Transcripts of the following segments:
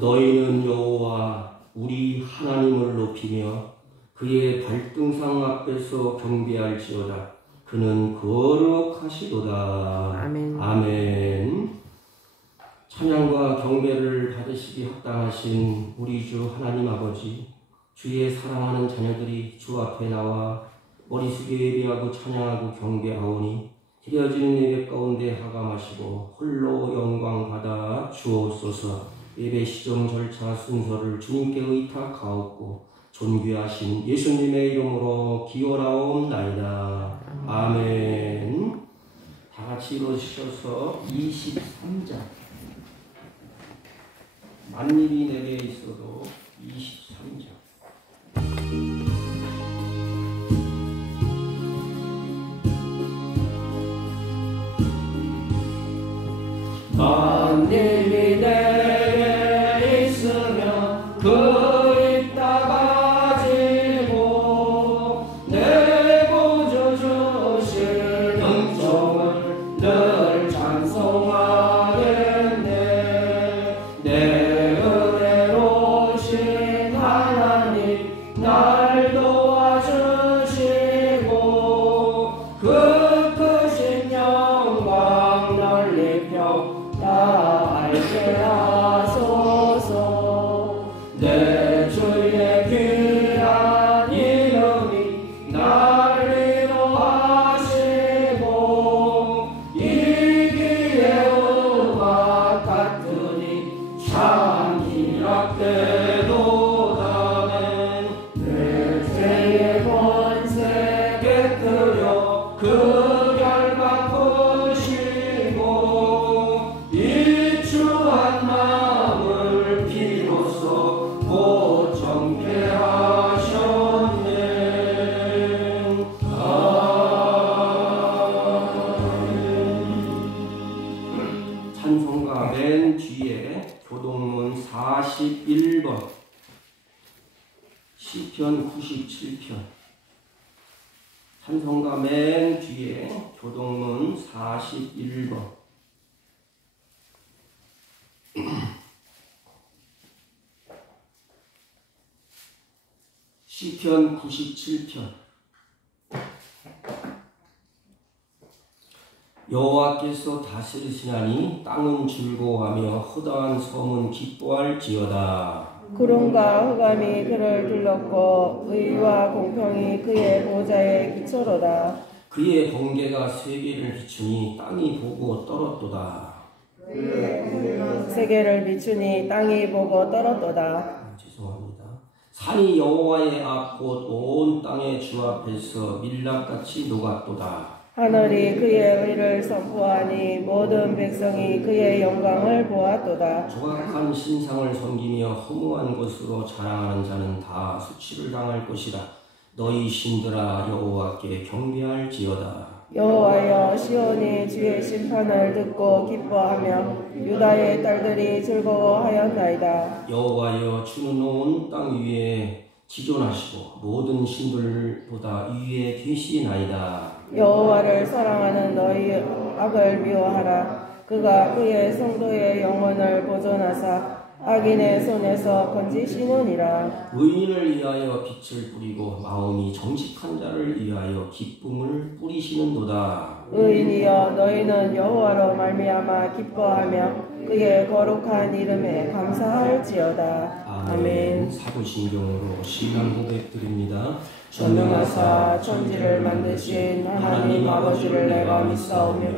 너희는 여호와 우리 하나님을 높이며 그의 발등상 앞에서 경배할지어다. 그는 거룩하시도다. 아멘. 아멘. 찬양과 경배를 받으시기 합당하신 우리 주 하나님 아버지, 주의 사랑하는 자녀들이 주 앞에 나와 머리 숙여 예배하고 찬양하고 경배하오니 드려지는 예배 가운데 하감하시고 홀로 영광 받아 주옵소서. 예배 시정 절차 순서를 주님께 의탁하옵고 존귀하신 예수님의 이름으로 기원하옵나이다. 아멘. 다 같이 일어서셔서 23장. 만일이 내게 있어도 23장. 만일이 내게 있으면 그 입 닫아지고 내 구주 주신 은총을 늘 찬송하겠네. 내 은혜로우신 하나님 날 도와주시고 그 크신 영광 널리 다 알게 하소서. 내 주의 귀한 이름이 날 위로하시고 이기의 음악 같으니 참 희락되도다. 내 죄의 권세 깨뜨려 그 결박 푸시고 이주한 마음을 비로소 곧 정케하셨네. 아멘. 찬송가 맨 뒤에 교동문 41번, 시편 97편. 찬송가 맨 뒤에 교동문 41번. 시편 97편. 여호와께서 다스리시나니 땅은 즐거워하며 허다한 섬은 기뻐할지어다. 구름과 흑암이 그를 둘렀고 의와 공평이 그의 보좌의 기초로다. 그의 번개가 세계를 비추니 땅이 보고 떨었도다. 세계를 비추니 땅이 보고 떨었도다. 죄송합니다. 산이 여호와의 앞 곧 온 땅의 주 앞에서 밀랍같이 녹았도다. 하늘이 그의 의를 선포하니 모든 백성이 그의 영광을 보았도다. 조각한 신상을 섬기며 허무한 것으로 자랑하는 자는 다 수치를 당할 것이다. 너희 신들아 여호와께 경배할지어다. 여호와여, 시온이 주의 심판을 듣고 기뻐하며 유다의 딸들이 즐거워하였나이다. 여호와여, 주는 온 땅 위에 지존하시고 모든 신들보다 위에 계시나이다. 여호와를 사랑하는 너희 악을 미워하라. 그가 그의 성도의 영혼을 보존하사 악인의 손에서 건지시느니라. 의인을 위하여 빛을 뿌리고 마음이 정직한 자를 위하여 기쁨을 뿌리시는도다. 의인이여, 너희는 여호와로 말미암아 기뻐하며 그의 거룩한 이름에 감사할지어다. 아멘. 사도신경으로 신앙 고백드립니다. 전능하사 천지를 만드신 하나님 아버지를 내가 믿사오며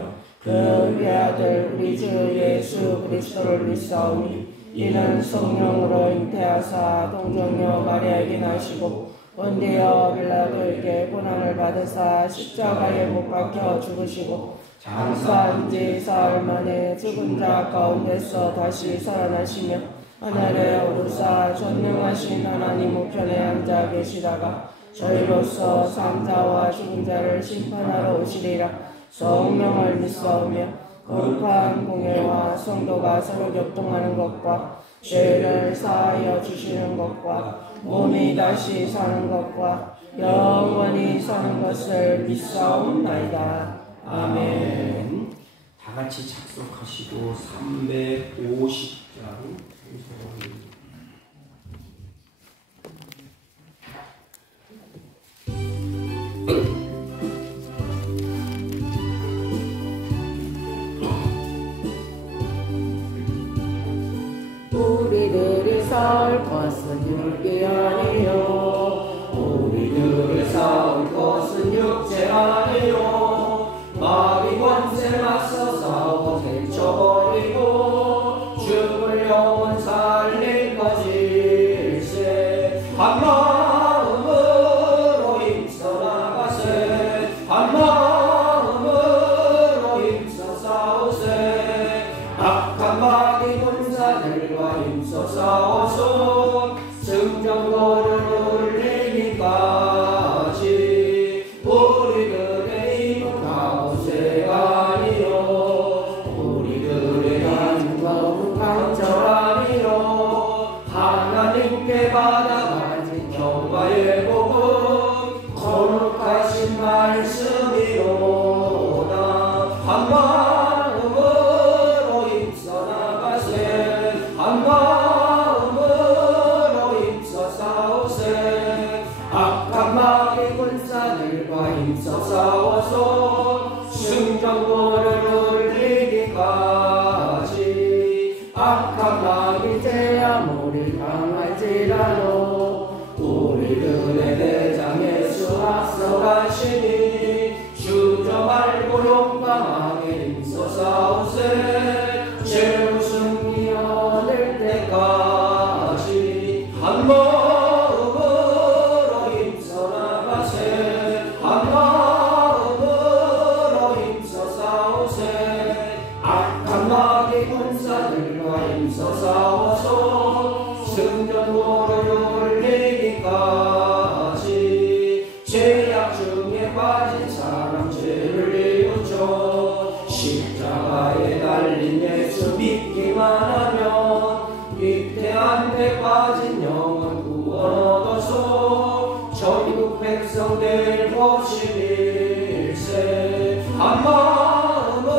그 외아들 우리 주 예수 그리스도를 믿사오니 이는 성령으로 잉태하사 동정녀 마리아에게 나시고 본디오 빌라도에게 고난을 받으사 십자가에 못 박혀 죽으시고 장사한 지 사흘 만에 죽은 자 가운데서 다시 살아나시며 하늘에 오르사 전능하신 하나님 우편에 앉아 계시다가 저희로서 산자와 죽은 자를 심판하러 오시리라. 성령을 믿사오며 거룩한 공예와 성도가 서로 교통하는 것과 죄를 사하여 주시는 것과 몸이 다시 사는 것과 영원히 사는 것을 믿사옵나이다. 아멘. 다 같이 착석하시고 350장 우리들이 살 것은 육이 아니요 우리들이 싸울 것은 육체 아니요 마귀 권세 맞서 싸워 제쳐버리고 죽을 영혼 살릴 것일세 한 마음으로 힘써 나가세 한 마음으로 힘써 싸우세 악한 마귀 군사들과 힘써 싸워서 승전고를 울리기까지 우리들의 힘은 가오세가 아니요 우리들의 힘은 강철 아니요 하나님께 받아가진 경과의 복음 거룩하신 말씀이로다 한 마음으로 힘써 나가세 한 마음으로 힘써 싸우세 악한 마귀 군사들과 힘써 싸워서 승전고를 울리기까지 악한 마귀 제 아무리 강할지라도 우리들의 대장 예수 앞서가시니 주저 말고 용감하게 힘써 싸우세 최후 승리 얻을 때까지 한 마음으로 힘써 나가세 한 마음으로 힘써 싸우세 악한 마귀 군사들과 힘써 싸워서 승전고를 울리기까지 죄악 중에 빠진 사람 죄를 이루죠 십자가에 달린 예수 믿기만 하면 위태한 데 빠진 영혼 구원 얻어서 전국 백성들 보시일세 한 마음으로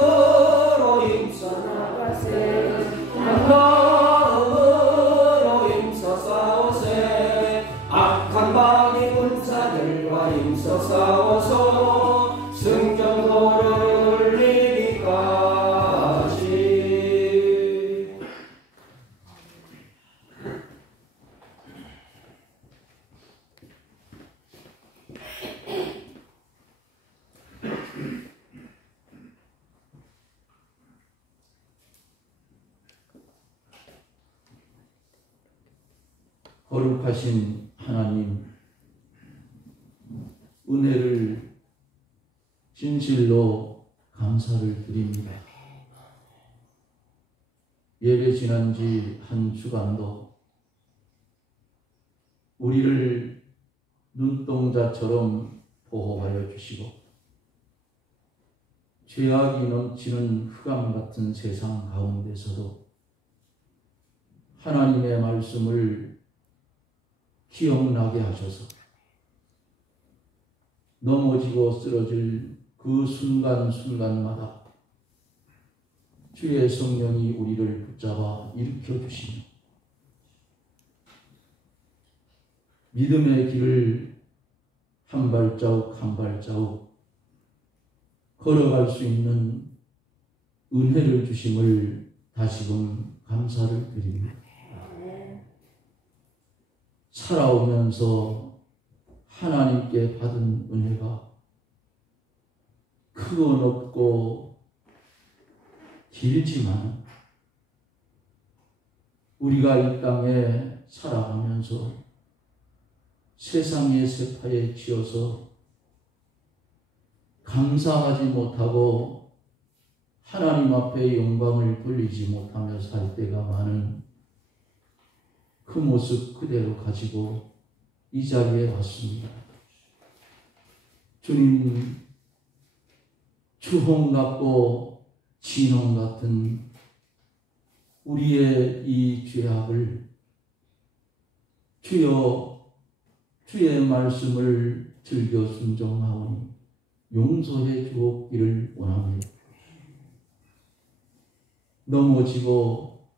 힘써 나가세 한 마음으로 힘써 싸우세 악한 마귀 군사들과 힘써 싸워서 승전고를 울리기까지 거룩하신 하나님, 은혜를 진실로 감사를 드립니다. 예배 지난 지 한 주간도 우리를 눈동자처럼 보호하여 주시고 죄악이 넘치는 흑암 같은 세상 가운데서도 하나님의 말씀을 기억나게 하셔서 넘어지고 쓰러질 그 순간순간마다 주의 성령이 우리를 붙잡아 일으켜 주시며 믿음의 길을 한 발자국 한 발자국 걸어갈 수 있는 은혜를 주심을 다시금 감사를 드립니다. 살아오면서 하나님께 받은 은혜가 크고 넓고 길지만 우리가 이 땅에 살아가면서 세상의 세파에 치여서 감사하지 못하고 하나님 앞에 영광을 돌리지 못하며 살 때가 많은 그 모습 그대로 가지고 이 자리에 왔습니다. 주님, 추홍 같고 진홍 같은 우리의 이 죄악을 주여 주의 말씀을 즐겨 순종하오니 용서해 주옵기를 원합니다. 넘어지고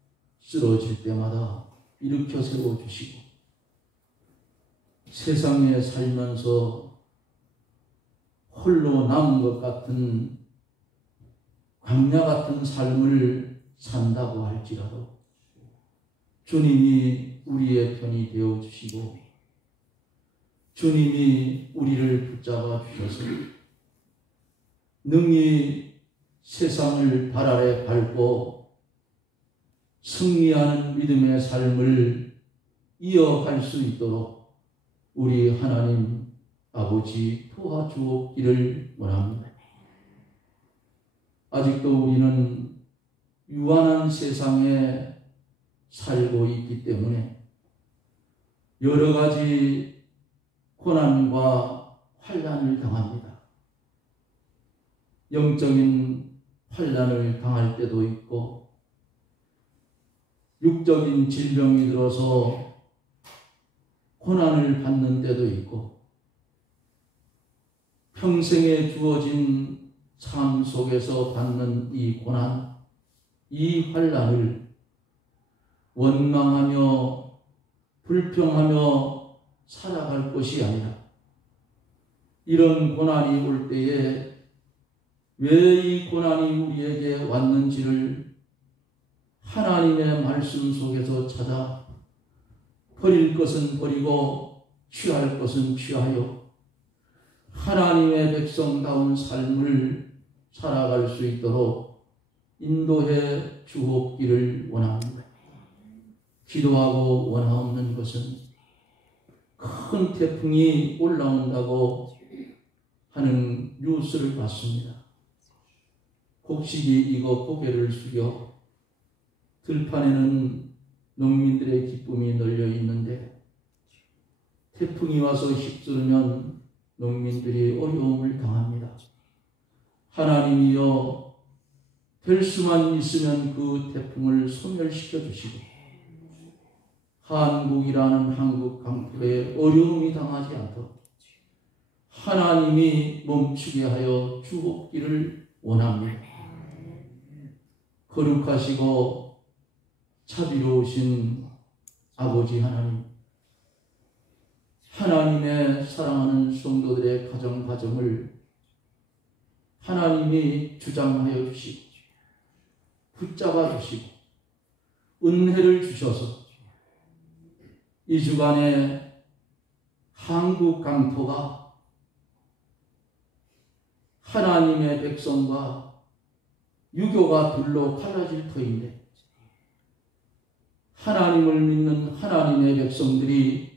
쓰러질 때마다 일으켜 세워주시고, 세상에 살면서 홀로 남은 것 같은 광야 같은 삶을 산다고 할지라도 주님이 우리의 편이 되어주시고, 주님이 우리를 붙잡아 주셔서 능히 세상을 발 아래 밟고 승리하는 믿음의 삶을 이어갈 수 있도록 우리 하나님 아버지 도와주옵기를 원합니다. 아직도 우리는 유한한 세상에 살고 있기 때문에 여러 가지 고난과 환난을 당합니다. 영적인 환난을 당할 때도 있고, 육적인 질병이 들어서 고난을 받는 때도 있고, 평생에 주어진 삶 속에서 받는 이 고난, 이 환난을 원망하며 불평하며 살아갈 것이 아니라, 이런 고난이 올 때에 왜 이 고난이 우리에게 왔는지를 하나님의 말씀 속에서 찾아 버릴 것은 버리고 취할 것은 취하여 하나님의 백성다운 삶을 살아갈 수 있도록 인도해 주옵기를 원합니다. 기도하고 원하옵는 것은 큰 태풍이 올라온다고 하는 뉴스를 봤습니다. 곡식이 익어 고개를 숙여 들판에는 농민들의 기쁨이 널려 있는데, 태풍이 와서 휩쓸면 농민들이 어려움을 당합니다. 하나님이여, 될 수만 있으면 그 태풍을 소멸시켜 주시고 한국이라는 한국 강토에 어려움이 당하지 않도록 하나님이 멈추게 하여 주옵기를 원합니다. 거룩하시고 자비로우신 아버지 하나님, 하나님의 사랑하는 성도들의 가정을 하나님이 주장하여 주시고 붙잡아 주시고 은혜를 주셔서 이 주간에 한국 강토가 하나님의 백성과 유교가 둘로 갈라질 터인데, 하나님을 믿는 하나님의 백성들이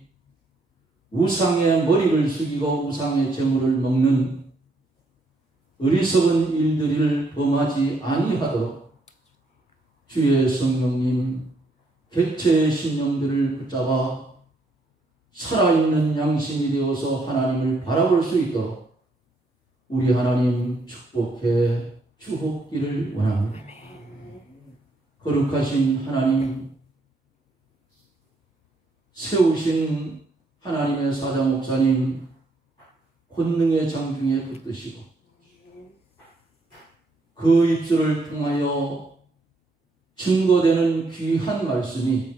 우상의 머리를 숙이고 우상의 재물을 먹는 어리석은 일들을 범하지 아니하도록 주의 성령님 객체의 심령들을 붙잡아 살아있는 양심이 되어서 하나님을 바라볼 수 있도록 우리 하나님 축복해 주옵기를 원합니다. 거룩하신 하나님, 세우신 하나님의 사자 목사님 권능의 장중에 붙드시고 그 입술을 통하여 증거되는 귀한 말씀이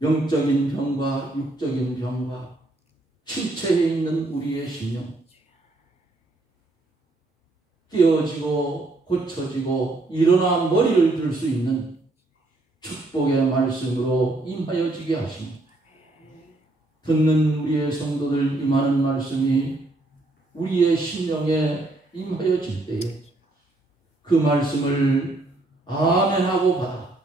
영적인 병과 육적인 병과 실체에 있는 우리의 심령 깨어지고 고쳐지고 일어나 머리를 들 수 있는 축복의 말씀으로 임하여지게 하십니다. 듣는 우리의 성도들 임하는 말씀이 우리의 심령에 임하여질 때에 그 말씀을 아멘하고 받아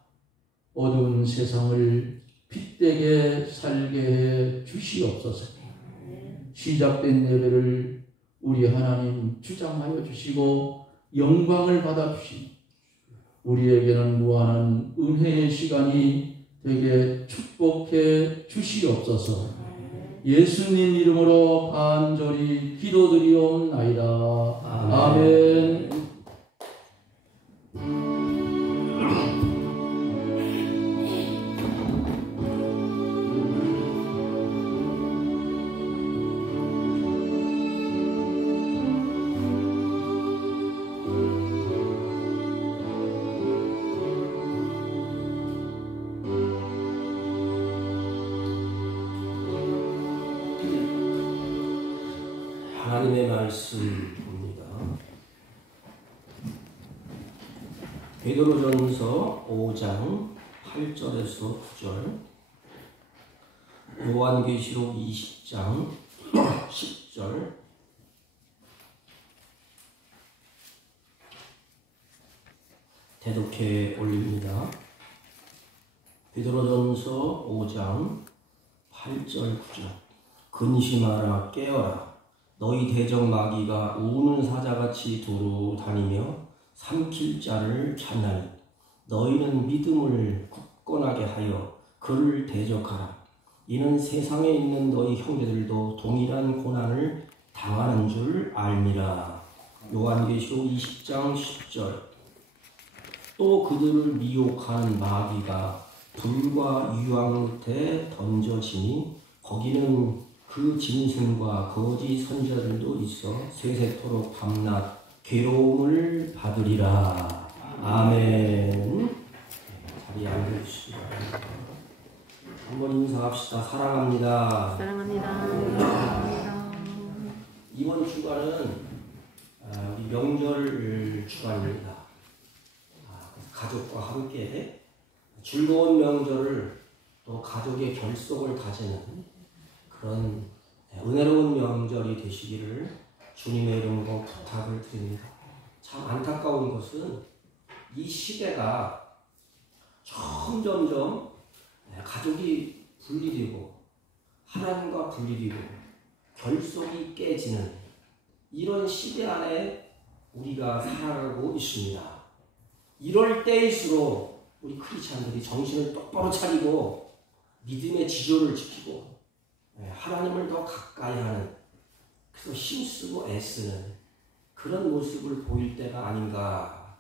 어두운 세상을 빛되게 살게 해 주시옵소서. 시작된 예배를 우리 하나님 주장하여 주시고 영광을 받아 주시니 우리에게는 무한한 은혜의 시간이 되게 축복해 주시옵소서. 예수님 이름으로 간절히 기도드리옵나이다. 아멘. 말씀 봅니다. 베드로전서 5장 8절에서 9절, 요한계시록 20장 10절, 대독해 올립니다. 베드로전서 5장 8절 9절. 근심하라 깨어라. 너희 대적 마귀가 우는 사자같이 두루 다니며 삼킬 자를 찾나니 너희는 믿음을 굳건하게 하여 그를 대적하라. 이는 세상에 있는 너희 형제들도 동일한 고난을 당하는 줄 알미라. 요한계시록 20장 10절. 또 그들을 미혹하는 마귀가 불과 유황 끝에 던져지니 거기는 그 짐승과 거짓 선지자들도 있어 세세토록 밤낮 괴로움을 받으리라. 아멘. 자리에 앉으시기 바랍니다. 한번 인사합시다. 사랑합니다. 사랑합니다. 이번 주간은 우리 명절 주간입니다. 가족과 함께 즐거운 명절을 또 가족의 결속을 다지는 그런 은혜로운 명절이 되시기를 주님의 이름으로 부탁을 드립니다. 참 안타까운 것은 이 시대가 점점점 가족이 분리되고 하나님과 분리되고 결속이 깨지는 이런 시대 안에 우리가 살아가고 있습니다. 이럴 때일수록 우리 크리스찬들이 정신을 똑바로 차리고 믿음의 지조를 지키고 하나님을 더 가까이 하는, 그래서 힘쓰고 애쓰는 그런 모습을 보일 때가 아닌가,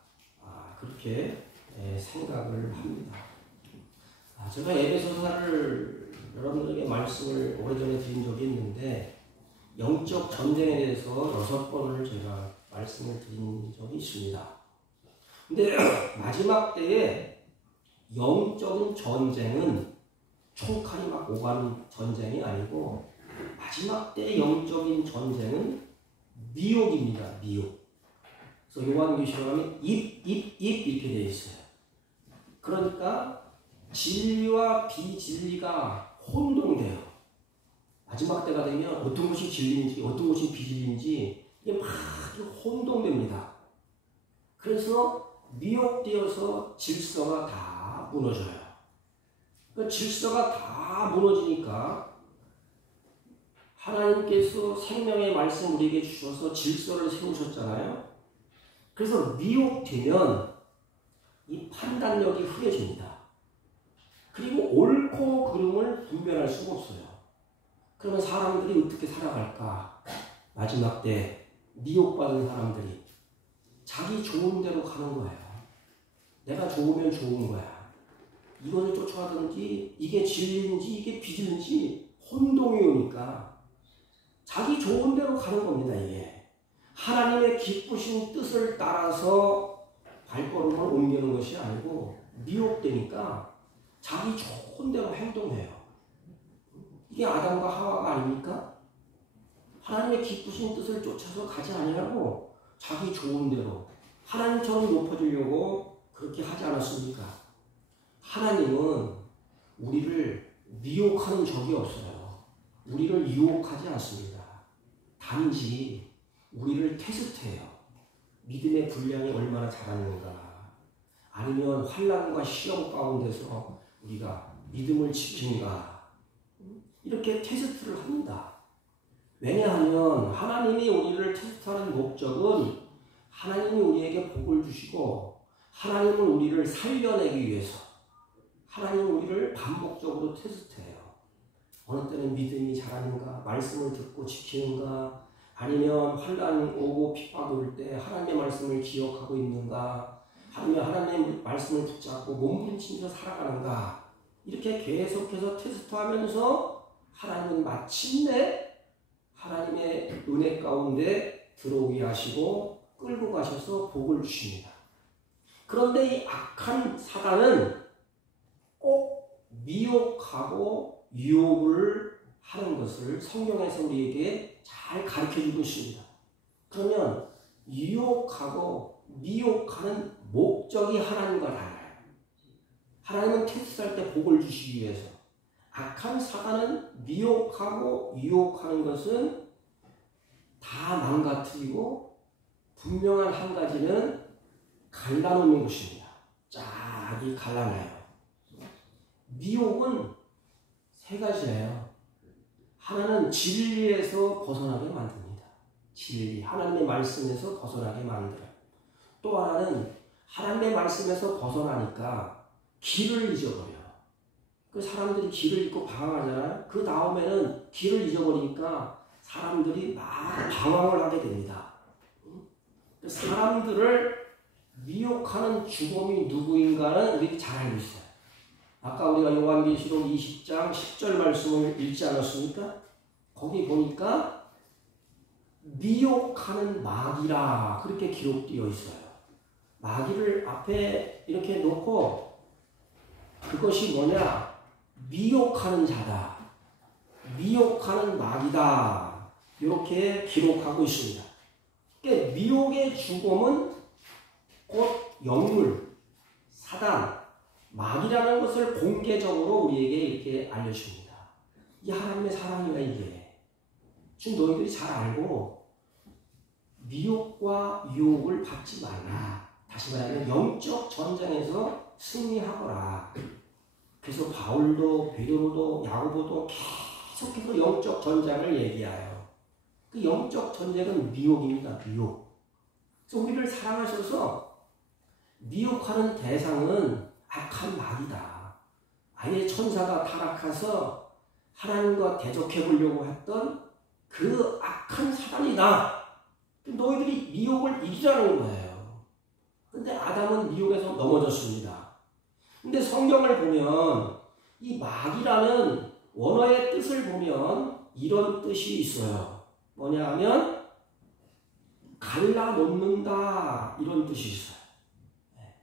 그렇게 생각을 합니다. 제가 에베소서를 여러분들에게 말씀을 오래전에 드린 적이 있는데 영적 전쟁에 대해서 6번을 제가 말씀을 드린 적이 있습니다. 근데 마지막 때에 영적인 전쟁은 총칼이 막 오가는 전쟁이 아니고 마지막 때의 영적인 전쟁은 미혹입니다. 미혹. 그래서 요한계시록 하면 입 이렇게 되어 있어요. 그러니까 진리와 비진리가 혼동돼요. 마지막 때가 되면 어떤 것이 진리인지 어떤 것이 비진리인지 이게 막 혼동됩니다. 그래서 미혹되어서 질서가 다 무너져요. 그러니까 질서가 다 무너지니까 하나님께서 생명의 말씀 우리에게 주셔서 질서를 세우셨잖아요. 그래서 미혹되면 이 판단력이 흐려집니다. 그리고 옳고 그름을 분별할 수가 없어요. 그러면 사람들이 어떻게 살아갈까? 마지막 때 미혹받은 사람들이 자기 좋은 대로 가는 거예요. 내가 좋으면 좋은 거야. 이것을 쫓아가든지 이게 진리인지 이게 비진리인지 혼동이 오니까 자기 좋은 대로 가는 겁니다. 이게 하나님의 기쁘신 뜻을 따라서 발걸음을 옮기는 것이 아니고 미혹되니까 자기 좋은 대로 행동해요. 이게 아담과 하와가 아닙니까? 하나님의 기쁘신 뜻을 쫓아서 가지 아니하고 자기 좋은 대로 하나님처럼 높아지려고 그렇게 하지 않았습니까? 하나님은 우리를 미혹하는 적이 없어요. 우리를 유혹하지 않습니다. 단지 우리를 테스트해요. 믿음의 분량이 얼마나 잘하는가, 아니면 환난과 시험 가운데서 우리가 믿음을 지키는가, 이렇게 테스트를 합니다. 왜냐하면 하나님이 우리를 테스트하는 목적은 하나님이 우리에게 복을 주시고 하나님은 우리를 살려내기 위해서 하나님은 우리를 반복적으로 테스트해요. 어느 때는 믿음이 잘하는가, 말씀을 듣고 지키는가, 아니면 환난 오고 핍박이 올 때 하나님의 말씀을 기억하고 있는가, 아니면 하나님의 말씀을 붙잡고 몸부림치면서 살아가는가, 이렇게 계속해서 테스트하면서 하나님은 마침내 하나님의 은혜 가운데 들어오게 하시고 끌고 가셔서 복을 주십니다. 그런데 이 악한 사단은 꼭 미혹하고 유혹을 하는 것을 성경에서 우리에게 잘 가르쳐주고 있습니다. 그러면 유혹하고 미혹하는 목적이 하나님과 달라요. 하나님은 테스트할 때 복을 주시기 위해서, 악한 사단은 미혹하고 유혹하는 것은 다 망가뜨리고 분명한 한 가지는 갈라놓는 것입니다. 쫙이 갈라놔요. 미혹은 세 가지예요. 하나는 진리에서 벗어나게 만듭니다. 진리, 하나님의 말씀에서 벗어나게 만들어요. 또 하나는 하나님의 말씀에서 벗어나니까 길을 잊어버려요. 그 사람들이 길을 잃고 방황하잖아요. 그 다음에는 길을 잊어버리니까 사람들이 막 방황을 하게 됩니다. 사람들을 미혹하는 주범이 누구인가는 우리 잘 알고 있어요. 아까 우리가 요한계시록 20장 10절 말씀을 읽지 않았습니까? 거기 보니까 미혹하는 마귀라 그렇게 기록되어 있어요. 마귀를 앞에 이렇게 놓고 그것이 뭐냐? 미혹하는 자다. 미혹하는 마귀다. 이렇게 기록하고 있습니다. 그러니까 미혹의 주범은 곧 영물, 사단, 마귀라는 것을 공개적으로 우리에게 이렇게 알려줍니다. 이 하나님의 사랑이야 이게. 지금 너희들이 잘 알고 미혹과 유혹을 받지 말라. 다시 말하면 영적 전쟁에서 승리하거라. 그래서 바울도 베드로도 야고보도 계속해서 영적 전쟁을 얘기해요. 그 영적 전쟁은 미혹입니다. 미혹. 그래서 우리를 사랑하셔서 미혹하는 대상은 악한 마귀다. 아예 천사가 타락해서 하나님과 대적해 보려고 했던 그 악한 사단이다. 너희들이 미혹을 이기라는 거예요. 근데 아담은 미혹에서 넘어졌습니다. 근데 성경을 보면 이 마귀라는 원어의 뜻을 보면 이런 뜻이 있어요. 뭐냐 하면 갈라놓는다 이런 뜻이 있어요.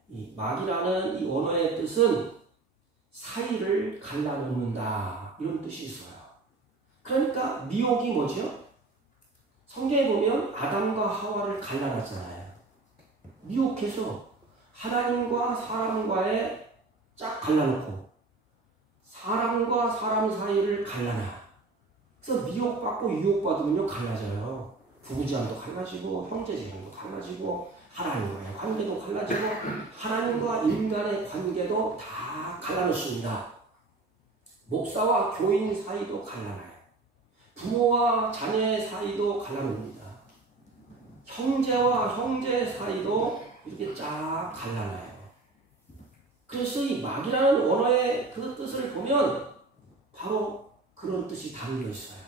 이 마귀라는 이 원어의 뜻은 사이를 갈라놓는다 이런 뜻이 있어요. 그러니까 미혹이 뭐죠? 성경에 보면 아담과 하와를 갈라놨잖아요. 미혹해서 하나님과 사람과의 쫙 갈라놓고 사람과 사람 사이를 갈라놔. 그래서 미혹받고 유혹받으면요 갈라져요. 부부지간도 갈라지고 형제지간도 갈라지고 하나님과의 관계도 갈라지고 하나님과 인간의 관계도 다 갈라놓습니다. 목사와 교인 사이도 갈라놔요. 부모와 자녀의 사이도 갈라놓습니다. 형제와 형제 사이도 이렇게 쫙 갈라놔요. 그래서 이 마귀라는 원어의 그 뜻을 보면 바로 그런 뜻이 담겨 있어요.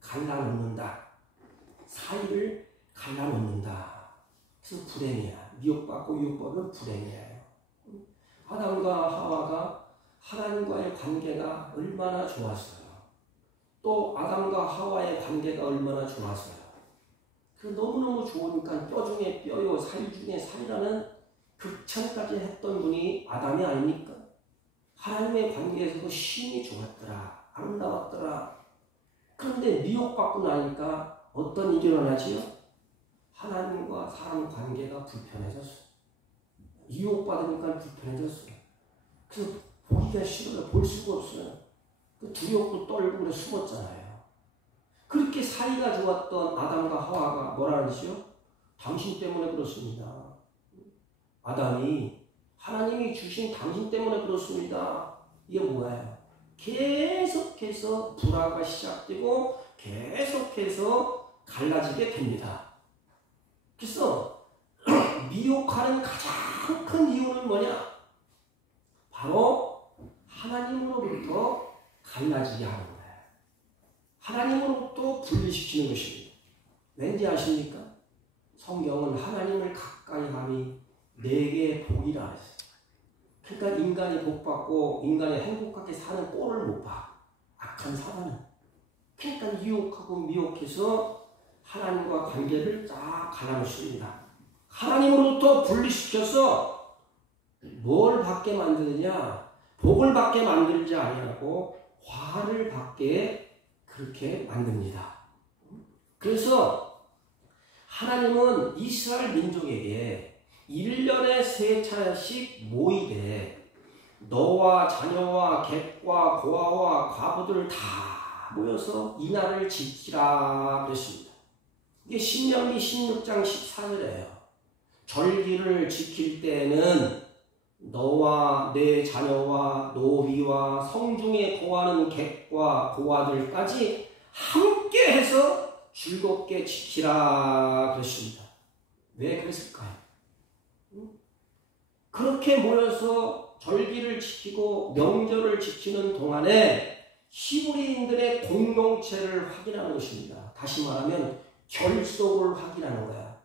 갈라놓는다. 사이를 갈라놓는다. 그래서 불행이야. 미혹받고 유혹받으면 불행이에요. 아담과 하와가 하나님과의 관계가 얼마나 좋았어요. 또 아담과 하와의 관계가 얼마나 좋았어요. 그 너무너무 좋으니까 뼈 중에 뼈요 살 중에 살이라는 극찬까지 했던 분이 아담이 아닙니까? 하나님의 관계에서도 심히 좋았더라. 아름다웠더라. 그런데 미혹받고 나니까 어떤 일이 일어나지요? 하나님과 사람 관계가 불편해졌어요. 유혹받으니까 불편해졌어요. 그래서 보기가 싫어요. 볼 수가 없어요. 두렵고 떨고 그래 숨었잖아요. 그렇게 사이가 좋았던 아담과 하와가 뭐라는 짓이요? 당신 때문에 그렇습니다. 아담이 하나님이 주신 당신 때문에 그렇습니다. 이게 뭐예요? 계속해서 불화가 시작되고 계속해서 갈라지게 됩니다. 그래서 미혹하는 가장 큰 이유는 뭐냐? 바로 하나님으로부터 갈라지게 하는 거예요. 하나님으로부터 분리시키는 것입니다. 왠지 아십니까? 성경은 하나님을 가까이 함이 내게 복이라 했어요. 그러니까 인간이 복받고 인간이 행복하게 사는 꼴을 못 봐. 악한 사단은. 그러니까 유혹하고 미혹해서 하나님과 관계를 쫙 갈라놓습니다. 하나님으로부터 분리시켜서 뭘 받게 만드느냐? 복을 받게 만들지 아니하고 화를 받게 그렇게 만듭니다. 그래서 하나님은 이스라엘 민족에게 1년에 3차씩 모이되 너와 자녀와 객과 고아와 과부들 다 모여서 이 날을 지키라 그랬습니다. 이게 신명기 16장 14절이에요. 절기를 지킬 때에는 너와 내 자녀와 노비와 성중에 거하는 객과 고아들까지 함께 해서 즐겁게 지키라 그랬습니다. 왜 그랬을까요? 그렇게 모여서 절기를 지키고 명절을 지키는 동안에 히브리인들의 공동체를 확인하는 것입니다. 다시 말하면 결속을 확인하는 거야.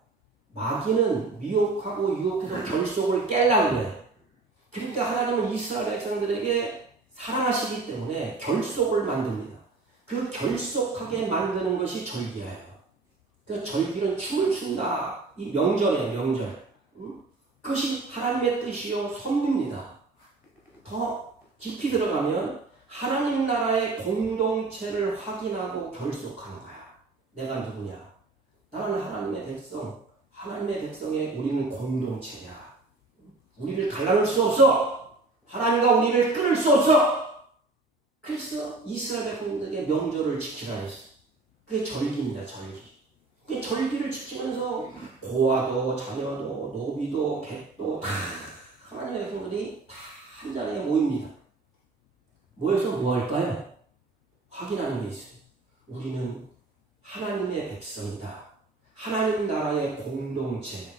마귀는 미혹하고 유혹해서 결속을 깨려는 거예요. 그러니까 하나님은 이스라엘 백성들에게 사랑하시기 때문에 결속을 만듭니다. 그 결속하게 만드는 것이 절기예요. 그래서 절기는 춤을 춘다. 이 명절이에요, 명절. 그것이 하나님의 뜻이요 섭리입니다. 더 깊이 들어가면 하나님 나라의 공동체를 확인하고 결속하는 거야. 내가 누구냐? 나는 하나님의 백성. 하나님의 백성에 우리는 공동체야. 우리를 갈라놓을 수 없어. 하나님과 우리를 끊을 수 없어. 그래서 이스라엘 백성들에게 명절을 지키라 했어. 그게 절기입니다. 절기. 그 절기를 지키면서 고아도 자녀도 노비도 객도 다 하나님의 백성들이 다 한 자리에 모입니다. 모여서 뭐 할까요? 확인하는 게 있어요. 우리는 하나님의 백성이다. 하나님 나라의 공동체.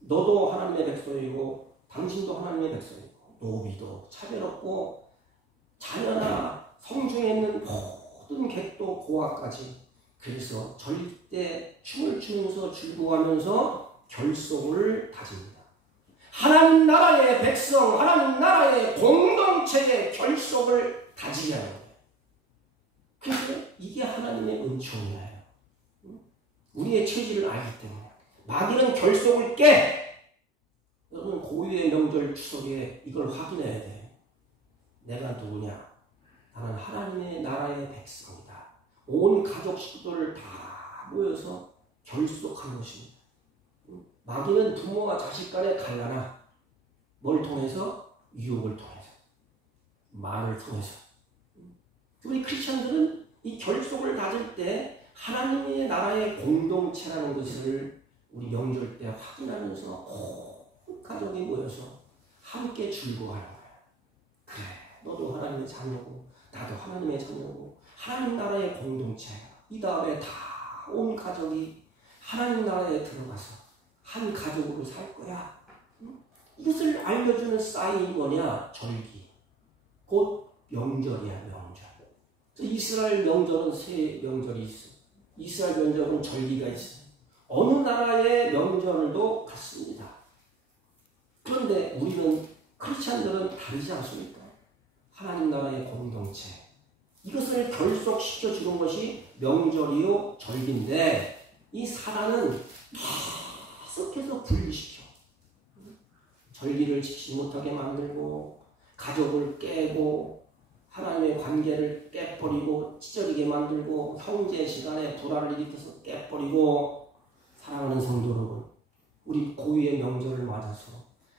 너도 하나님의 백성이고 당신도 하나님의 백성이고 노비도 차별 없고 자녀나 성중에 있는 모든 객도 고아까지. 그래서 절기 때 춤을 추면서 즐거워하면서 결속을 다집니다. 하나님 나라의 백성, 하나님 나라의 공동체의 결속을 다지게 하는 거예요. 그래서 이게 하나님의 은총이에요. 우리의 체질을 알기 때문에. 마귀는 결속을 깨. 여러분 고유의 명절 추석에 이걸 확인해야 돼. 내가 누구냐? 나는 하나님의 나라의 백성이다. 온 가족 식구들을 다 모여서 결속하는 것입니다. 마귀는 부모와 자식 간에 갈라나 뭘 통해서? 유혹을 통해서, 말을 통해서. 우리 크리스천들은 이 결속을 다질 때 하나님의 나라의 공동체라는 것을 우리 명절 때 확인하면서 온 가족이 모여서 함께 즐거워하는 거야. 그래, 너도 하나님의 자녀고 나도 하나님의 자녀고 하나님 나라의 공동체야. 이 다음에 다 온 가족이 하나님 나라에 들어가서 한 가족으로 살 거야. 이것을 알려주는 사인이 뭐냐? 절기. 곧 명절이야, 명절. 이스라엘 명절은 세 명절이 있어. 이스라엘 명절은 절기가 있어. 어느 나라의 명절도 같습니다. 그런데 우리는 크리스찬들은 다르지 않습니까? 하나님 나라의 공동체. 이것을 결속시켜 주는 것이 명절이요 절기인데 이 사단은 계속해서 분리시켜. 절기를 지키지 못하게 만들고 가족을 깨고 하나님의 관계를 깨버리고 찢어지게 만들고 형제 시간에 불화를 일으켜서 깨버리고. 사랑하는 성도 여러분, 우리 고유의 명절을 맞아서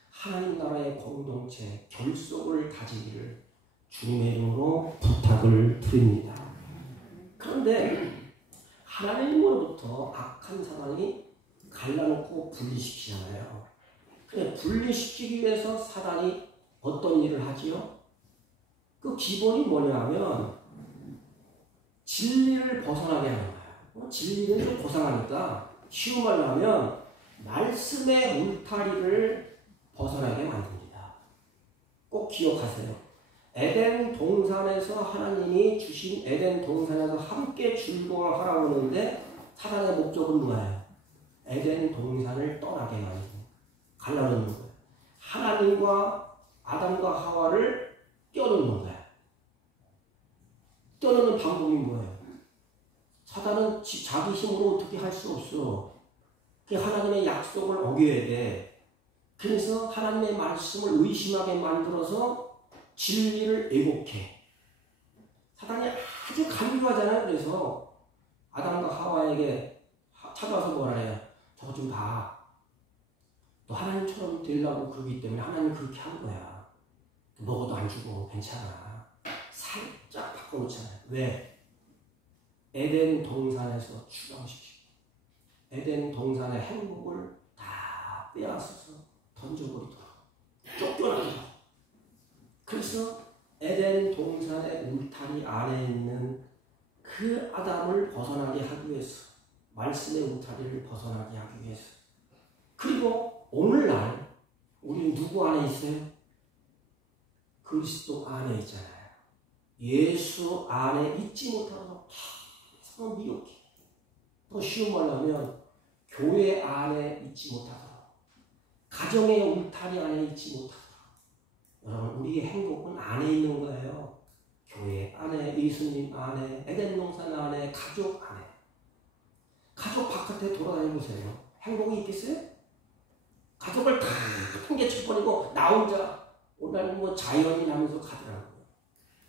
하나님 나라의 공동체 결속을 다지기를 주님의 이름으로 부탁을 드립니다. 그런데 하나님으로부터 악한 사단이 갈라놓고 분리시키잖아요. 그래, 분리시키기 위해서 사단이 어떤 일을 하지요? 그 기본이 뭐냐면 진리를 벗어나게 하는 거야. 진리는 좀 고상하니까 쉬운 말로 하면 말씀의 울타리를 벗어나게 만듭니다. 꼭 기억하세요. 에덴 동산에서 하나님이 주신 에덴 동산에서 함께 즐거워하라고 하는데 사단의 목적은 뭐예요? 에덴 동산을 떠나게 만드는, 갈라놓는 거예요. 하나님과 아담과 하와를 껴놓는 거예요. 껴놓는 방법이 뭐예요? 사단은 자기 힘으로 어떻게 할 수 없어. 하나님의 약속을 어겨야 돼. 그래서 하나님의 말씀을 의심하게 만들어서 진리를 왜곡해. 사단이 아주 간교하잖아요. 그래서 아담과 하와에게 찾아와서 뭐라 해요? 저거 좀 봐. 너 하나님처럼 되려고 그러기 때문에 하나님 그렇게 한 거야. 먹어도 안 주고 괜찮아. 살짝 바꿔놓잖아요. 왜? 에덴 동산에서 추방시키고 에덴 동산의 행복을 다 빼앗아서 던져버리도록 쫓겨나도록. 그래서 에덴 동산의 울타리 안에 있는 그 아담을 벗어나게 하기 위해서, 말씀의 울타리를 벗어나게 하기 위해서. 그리고 오늘날 우리는 누구 안에 있어요? 그리스도 안에 있잖아요. 예수 안에 있지 못하고 계속 미혹해. 더 쉬운 말로 하면 교회 안에 있지 못하도록, 가정의 울타리 안에 있지 못하도록. 여러분, 우리의 행복은 안에 있는 거예요. 교회 안에, 예수님 안에, 에덴 동산 안에, 가족 안에. 가족 바깥에 돌아다니보세요. 행복이 있겠어요? 가족을 다 팽개쳐버리고 나 혼자 오늘 뭐 자연인 하면서 가더라고요.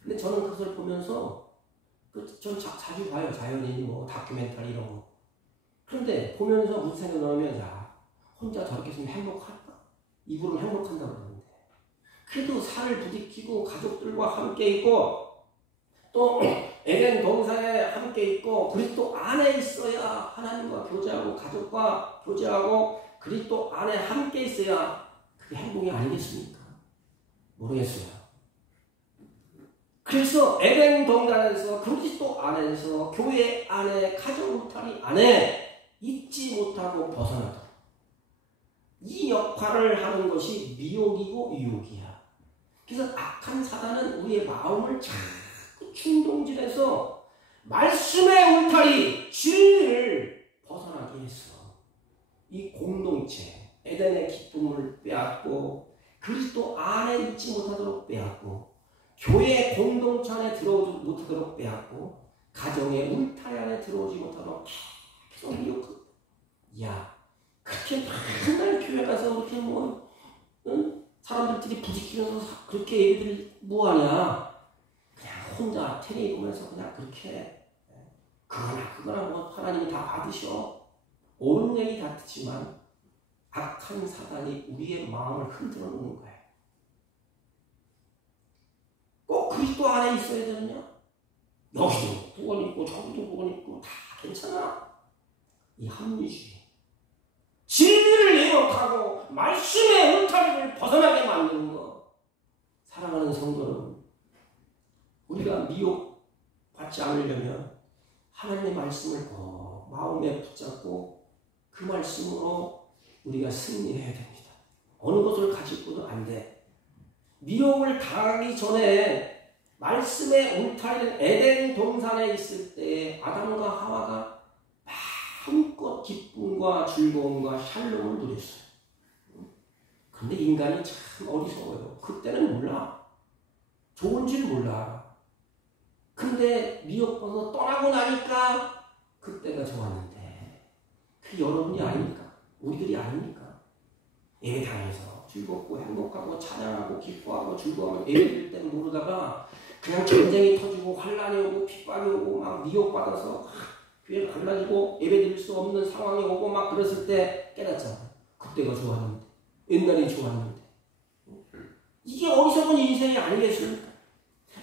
근데 저는 그것을 보면서 전 자주 봐요. 자연인 뭐 다큐멘터리 이런 거. 그런데 보면서 무슨 생각 나오면, 야, 혼자 저렇게 있으면 행복할까? 이분은 행복한다고 그러는데. 그래도 살을 부딪히고 가족들과 함께 있고 또 에덴 동산에 함께 있고 그리스도 안에 있어야 하나님과 교제하고 가족과 교제하고 그리스도 안에 함께 있어야 그게 행복이 아니겠습니까? 모르겠어요. 그래서 에덴 동산에서 그리스도 안에서 교회 안에 가족 울타리 안에 잊지 못하고 벗어나도록 이 역할을 하는 것이 미혹이고 유혹이야. 그래서 악한 사단은 우리의 마음을 자꾸 충동질해서 말씀의 울타리, 진리를 벗어나게 했어. 이 공동체, 에덴의 기쁨을 빼앗고 그리스도 안에 있지 못하도록 빼앗고 교회 공동체 안에 들어오지 못하도록 빼앗고 가정의 울타리 안에 들어오지 못하도록 계속 미혹하고. 야, 그렇게 맨날 교회 가서 그렇게 뭐 사람들끼리 부딪히면서 그렇게 얘기들 뭐하냐. 그냥 혼자 테레비 보면서 그냥 그렇게 그거나 뭐 하나님이 다 받으셔. 옳은 얘기 다 듣지만 악한 사단이 우리의 마음을 흔들어 놓는 거예요. 꼭 그리스도 안에 있어야 되느냐? 여기도 복원 있고 저기도 복원 있고 다 괜찮아. 이 합리주의. 진리를 예욕하고 말씀의 울타리를 벗어나게 만드는 것. 사랑하는 성도는 우리가 미혹받지 않으려면 하나님의 말씀을 꼭 마음에 붙잡고 그 말씀으로 우리가 승리해야 됩니다. 어느 것을 가지고도 안 돼. 미혹을 당하기 전에 말씀의 울타리는 에덴 동산에 있을 때 아담과 하와가 마음껏 기쁨과 즐거움과 샬롬을 누렸어요. 그런데 인간이 참 어리석어요. 그때는 몰라. 좋은지를 몰라. 근데 미혹받아서 떠나고 나니까 그때가 좋았는데 그게 여러분이 아닙니까? 우리들이 아닙니까? 예배당에서 즐겁고 행복하고 찬양하고 기뻐하고 즐거워하고 예배드릴 때는 모르다가 그냥 전쟁이 터지고 환란이 오고 핍박이 오고 막 미혹받아서 교회가 갈라지고 예배드릴 수 없는 상황이 오고 막 그랬을 때 깨닫잖아. 그때가 좋았는데, 옛날이 좋았는데. 이게 어리석은 인생이 아니겠습니까?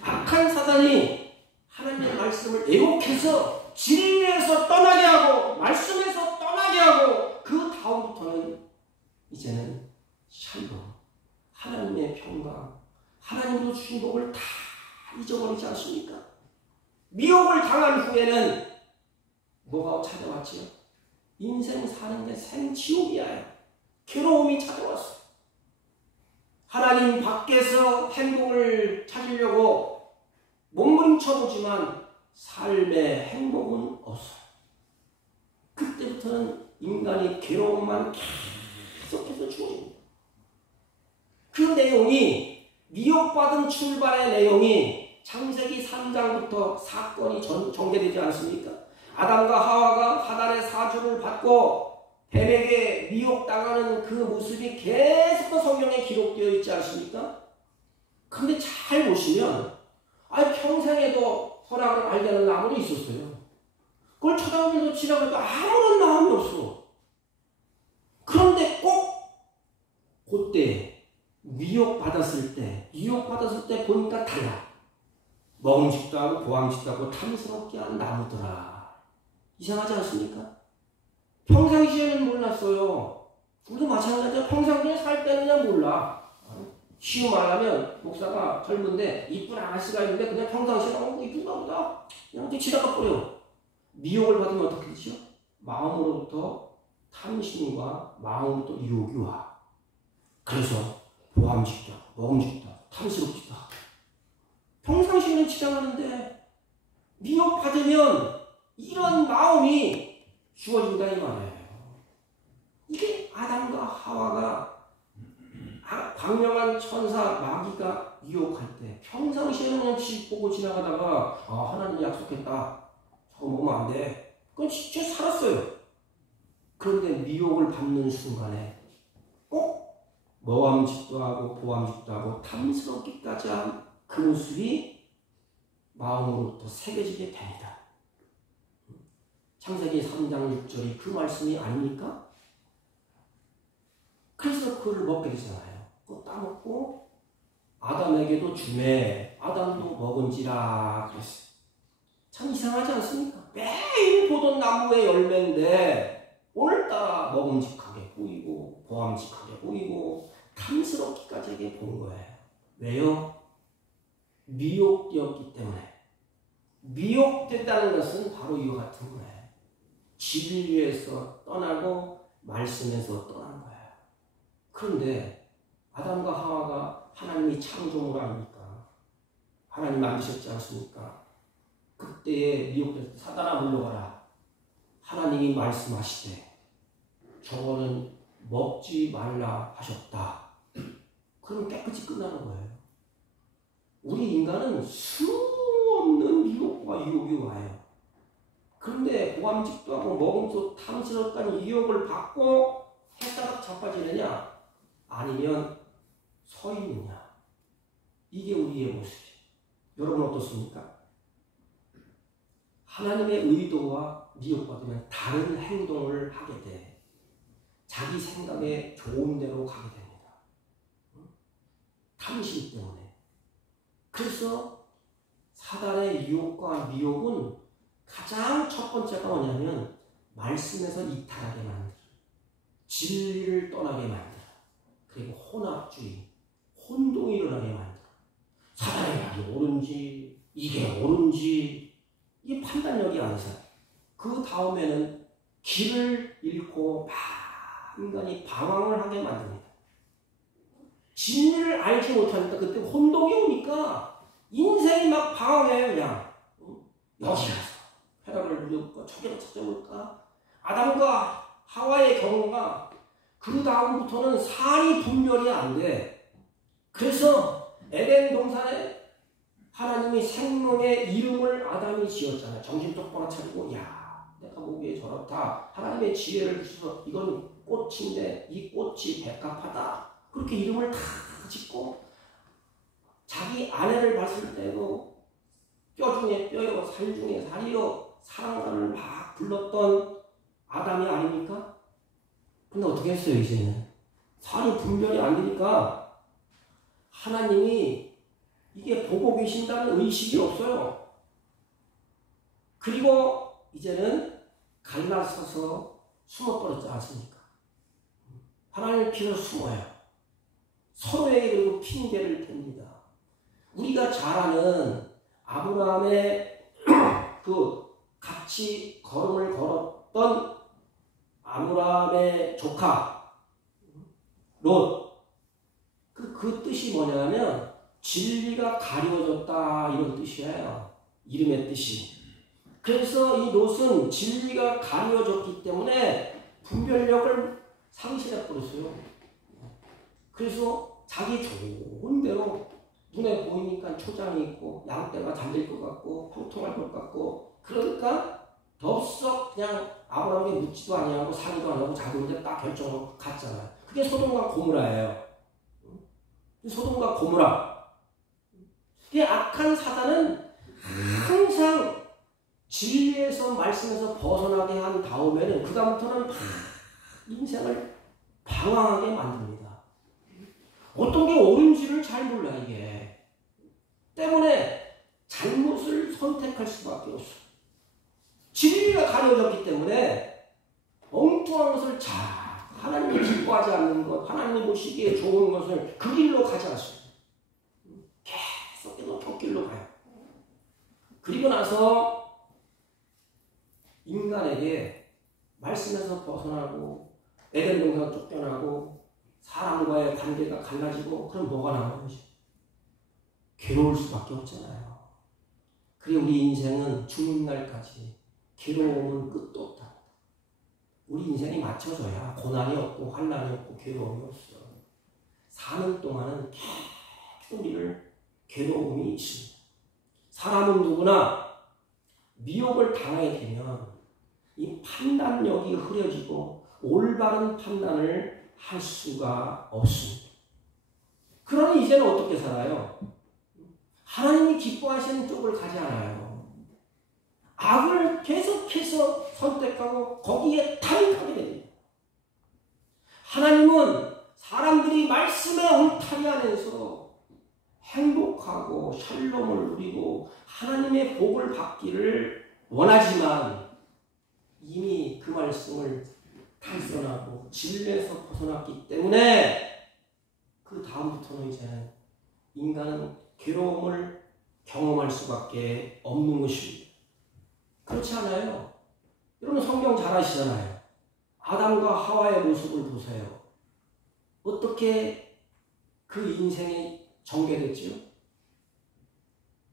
악한 사단이 하나님의 말씀을 애곡해서 진리에서 떠나게 하고 말씀에서 떠나게 하고 그 다음부터는 이제는 샬롬, 하나님의 평강, 하나님으로 주신 복을 다 잊어버리지 않습니까? 미혹을 당한 후에는 뭐가 찾아왔지요? 인생 사는데 생지옥이야. 괴로움이 찾아왔어. 하나님 밖에서 행복을 찾으려고 몸부림쳐보지만 삶의 행복은 없어. 그때부터는 인간이 괴로움만 계속해서 주어집니다. 그 내용이 미혹받은 출발의 내용이 창세기 3장부터 사건이 전개되지 않습니까? 아담과 하와가 사단의 사주를 받고 뱀에게 미혹당하는 그 모습이 계속 성경에 기록되어 있지 않습니까? 근데 잘 보시면 평생에도 허락을 알게 하는 나무는 있었어요. 그걸 쳐다보면서 지나가도 아무런 마음이 없어. 그런데 꼭 그때 유혹받았을 때 보니까 달라. 먹음직도 하고 보암직도 하고 탐스럽게 하는 나무더라. 이상하지 않습니까? 평상시에는 몰랐어요. 우리도 마찬가지야. 평상시에 살 때는 그냥 몰라. 쉬운 말하면 목사가 젊은데 이쁜 아가씨가 있는데 그냥 평상시에 이쁜가 보다 그냥 지나가 버려. 미혹을 받으면 어떻게 되죠? 마음으로부터 탐심과 마음으로부터 유혹이 와. 그래서 보암직도 먹음직도 탐스럽지도 하고 평상시에는 지나가는데 미혹받으면 이런 마음이 주어진다 이 말이에요. 이게 아담과 하와가 광명한 천사 마귀가 유혹할 때 평상시에는 그냥 집 보고 지나가다가 하나님이 약속했다. 저거 먹으면 안 돼. 그건 진짜 살았어요. 그런데 미혹을 받는 순간에 꼭 먹암직도 하고 보암직도 하고 탐스럽기까지 한 그 모습이 마음으로부터 새겨지게 됩니다. 창세기 3장 6절이 그 말씀이 아닙니까? 그래서 그걸 먹게 되잖아요. 그거 따먹고 아담에게도 주매 아담도 먹은지라 그랬어요. 참 이상하지 않습니까? 매일 보던 나무의 열매인데 오늘따라 먹음직하게 보이고 보암직하게 보이고 탐스럽기까지 하게 본 거예요. 왜요? 미혹되었기 때문에. 미혹됐다는 것은 바로 이와 같은 거예요. 진리에서 떠나고 말씀에서 떠난 거예요. 그런데 아담과 하와가 하나님이 창조물 아닙니까? 하나님 만드셨지 않습니까? 그때에 미혹돼서 사단아 물러가라. 하나님이 말씀하시되 저거는 먹지 말라 하셨다. 그럼 깨끗이 끝나는 거예요. 우리 인간은 수없는 미혹과 유혹이 와요. 그런데 보암직도 하고 먹음직도 탐스럽다는 유혹을 받고 해다닥 자빠지느냐 아니면 서 있느냐. 이게 우리의 모습이에요. 여러분 어떻습니까? 하나님의 의도와 미혹받으면 다른 행동을 하게 돼. 자기 생각에 좋은 대로 가게 됩니다. 탐심 때문에. 그래서 사단의 유혹과 미혹은 가장 첫 번째가 뭐냐면 말씀에서 이탈하게 만들어. 진리를 떠나게 만들어. 그리고 혼합주의, 혼동이 일어나게 만들어. 사단의 말이 옳은지 이게 옳은지 이 판단력이 안 서요. 그 다음에는 길을 잃고 인간이 방황을 하게 만듭니다. 진리를 알지 못하니까 그때 혼동이 오니까 인생이 막 방황해요. 그냥 여기 가서 쾌락을 누려볼까 저기를 찾아볼까. 아담과 하와의 경우가 그 다음부터는 살이 분별이 안 돼. 그래서 에덴 동산에 하나님이 생명의 이름을 아담이 지었잖아요. 정신 똑바로 차리고 내가 보기에 저렇다. 하나님의 지혜를 주셔서 이건 꽃인데 이 꽃이 백합하다. 그렇게 이름을 다 짓고 자기 아내를 봤을 때도 뼈 중에 뼈요 살 중에 살이요 사랑을 막 불렀던 아담이 아닙니까? 근데 어떻게 했어요? 이제는 살이 분별이 안 되니까 하나님이 이게 보고 계신다는 의식이 없어요. 그리고 이제는 갈라서서 숨어버렸지 않습니까? 하나님을 피해서 숨어요. 서로에게 그리고 핑계를 댑니다. 우리가 잘 아는 아브라함의 그 같이 걸음을 걸었던 아브라함의 조카 롯. 그 뜻이 뭐냐면 진리가 가려졌다 이런 뜻이에요. 이름의 뜻이. 그래서 이 롯은 진리가 가려졌기 때문에 분별력을 상실해버렸어요. 그래서 자기 좋은 대로 눈에 보이니까 초장이 있고 양떼가 잠들 것 같고 형통할 것 같고 그러니까 덥석 그냥 아브라함에게 묻지도 아니하고 상의도 안 하고 자기 혼자 딱 결정하고 갔잖아요. 그게 소돔과 고모라예요. 소돔과 고모라. 이 악한 사단은 항상 진리에서 말씀에서 벗어나게 한 다음에는 그 다음부터는 인생을 방황하게 만듭니다. 어떤 게 옳은지를 잘 몰라 이게. 때문에 잘못을 선택할 수밖에 없어. 진리가 가려졌기 때문에 엉뚱한 것을 하나님이 기뻐하지 않는 것, 하나님이 보시기에 좋은 것을 그 길로 가지 않습니다. 계속 저 길로 가요. 그리고 나서 인간에게 말씀에서 벗어나고 에덴 동산 쫓겨나고 사람과의 관계가 갈라지고 그럼 뭐가 남아요? 괴로울 수밖에 없잖아요. 그리고 우리 인생은 죽는 날까지 괴로움은 끝도 없다. 우리 인생이 맞춰져야 고난이 없고 환난이 없고 괴로움이 없어. 사는 동안은 계속 우리를 괴로움이 있습니다. 사람은 누구나 미혹을 당하게 되면 이 판단력이 흐려지고 올바른 판단을 할 수가 없습니다. 그러니 이제는 어떻게 살아요? 하나님이 기뻐하시는 쪽을 가지 않아요. 악을 계속해서 선택하고 거기에 타협하게 됩니다. 하나님은 사람들이 말씀에 울타리하면서 행복하고 샬롬을 누리고 하나님의 복을 받기를 원하지만 이미 그 말씀을 탈선하고 진리에서 벗어났기 때문에 그 다음부터는 이제는 인간은 괴로움을 경험할 수밖에 없는 것입니다. 그렇지 않아요? 여러분 성경 잘 아시잖아요. 아담과 하와의 모습을 보세요. 어떻게 그 인생이 전개됐지요?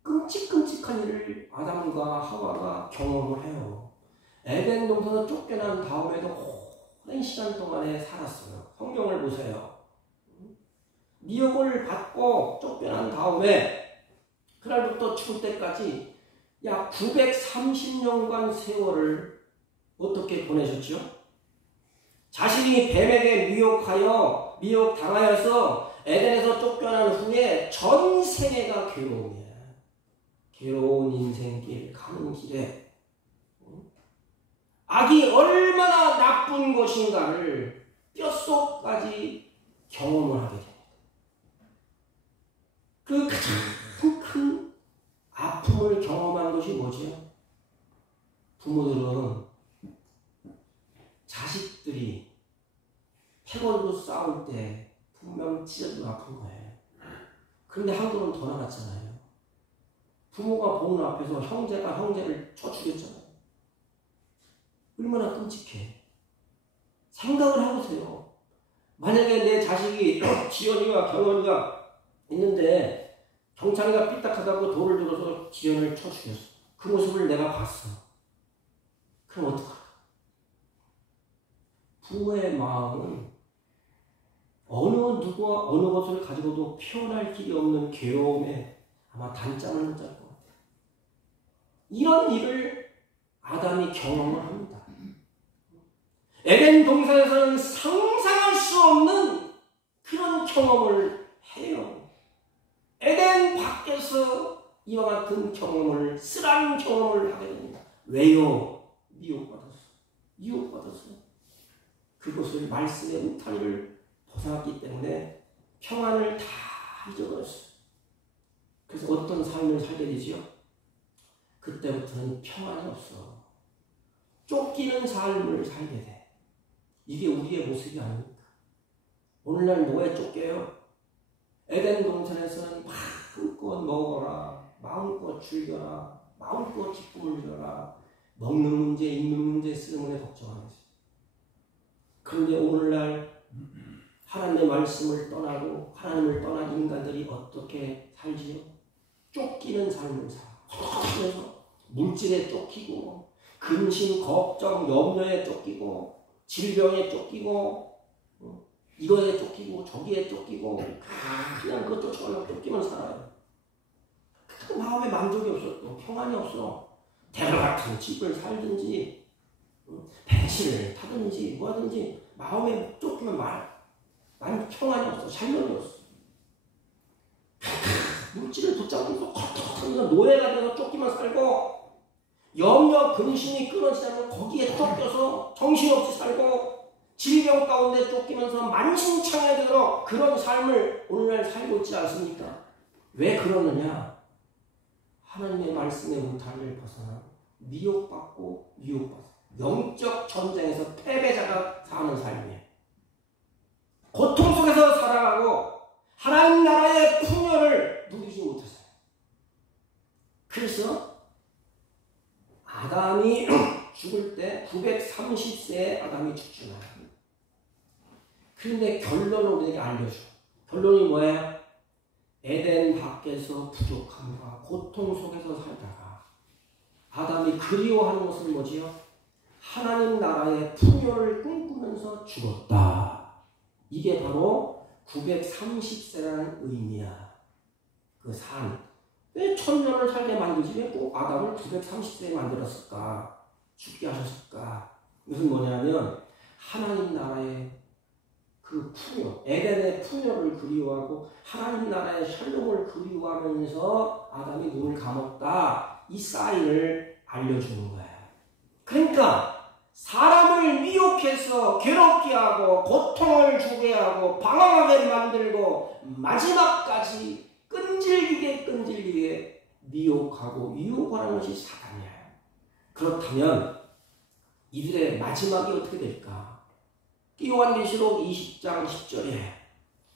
끔찍끔찍한 일을 아담과 하와가 경험을 해요. 에덴 동산에서 쫓겨난 다음에도 오랜 시간 동안에 살았어요. 성경을 보세요. 미혹을 받고 쫓겨난 다음에 그날부터 죽을 때까지 약 930년간 세월을 어떻게 보내셨죠? 자신이 뱀에게 미혹당하여서 에덴에서 쫓겨난 후에 전생애가 괴로움이에요. 괴로운 인생길 가는 길에 악이 얼마나 나쁜 것인가를 뼛속까지 경험을 하게 됩니다. 그 가장 큰 아픔을 경험한 것이 뭐지요? 부모들은 자식들이 패걸로 싸울 때 분명 찢어지고 아픈 거예요. 그런데 한국은 더 나갔잖아요. 부모가 보는 앞에서 형제가 형제를 쳐 죽였잖아요. 얼마나 끔찍해. 생각을 해보세요. 만약에 내 자식이 지연이와 경원이가 있는데 경찰이가 삐딱하다고 돌을 들어서 지연을 쳐 죽였어. 그 모습을 내가 봤어. 그럼 어떡할까? 부모의 마음은 어느 누구와 어느 것을 가지고도 표현할 길이 없는 괴로움에 아마 단잠을 못 잘 것 같아요. 이런 일을 아담이 경험을 합니다. 에덴 동산에서는 상상할 수 없는 그런 경험을 해요. 에덴 밖에서 이와 같은 경험을, 쓰라린 경험을 하게 됩니다. 왜요? 미혹받았어. 그것을 말씀의 울타리를 벗어났기 때문에 평안을 다 잊어버렸어요. 그래서 어떤 삶을 살게 되지요? 그때부터는 평안이 없어. 쫓기는 삶을 살게 돼. 이게 우리의 모습이 아닙니까? 오늘날 뭐에 쫓겨요? 에덴 동산에서는 마음껏 먹어라, 마음껏 즐겨라, 마음껏 기쁨을 누려라. 먹는 문제, 입는 문제, 쓰는 문제 걱정하면서. 그런데 오늘날 하나님의 말씀을 떠나고 하나님을 떠난 인간들이 어떻게 살지요? 쫓기는 삶을 살아. 그래서 물질에 쫓기고 근심, 걱정, 염려에 쫓기고 질병에 쫓기고 이거에 쫓기고 저기에 쫓기고 그냥 그거 쫓아가려고 쫓기만 살아요. 그 마음에 만족이 없어. 또 평안이 없어. 대가 같은 집을 살든지 벤치를 타든지 뭐하든지 마음에 쫓기면 나는 평안이 없어. 샬롬이 없어. 물질을 붙잡으면서 헛헛하면서 노예가 되어서 쫓기만 살고 염려, 근심이 끊어지지 않으면 거기에 쫓겨서 정신없이 살고 질병 가운데 쫓기면서 만신창이되도록 그런 삶을 오늘날 살고 있지 않습니까? 왜 그러느냐? 하나님의 말씀의 울타리를 벗어나 미혹받고 유혹받고 영적 전쟁에서 패배자가 사는 삶이에요. 고통 속에서 살아가고 하나님 나라의 풍요를 누리지 못했어요. 그래서 아담이 죽을 때 930세에 아담이 죽잖아요. 그런데 결론을 우리에게 알려줘. 결론이 뭐예요? 에덴 밖에서 부족함과 고통 속에서 살다가 아담이 그리워하는 것은 뭐지요? 하나님 나라의 풍요를 꿈꾸면서 죽었다. 이게 바로 930세라는 의미야. 그 삶. 왜 천년을 살게 만들지? 왜 꼭 아담을 930세에 만들었을까? 죽게 하셨을까? 이것은 뭐냐면 하나님 나라의 그 풍요, 에덴의 풍요를 그리워하고 하나님 나라의 샬롬을 그리워하면서 아담이 눈을 감았다. 이 사인을 알려주는 거예요. 그러니까 사람을 미혹해서 괴롭게 하고 고통을 주게 하고 방황하게 만들고 마지막까지 끈질기게 미혹하고 유혹하는 것이 사단이에요. 그렇다면 이들의 마지막이 어떻게 될까? 요한계시록 20장 10절에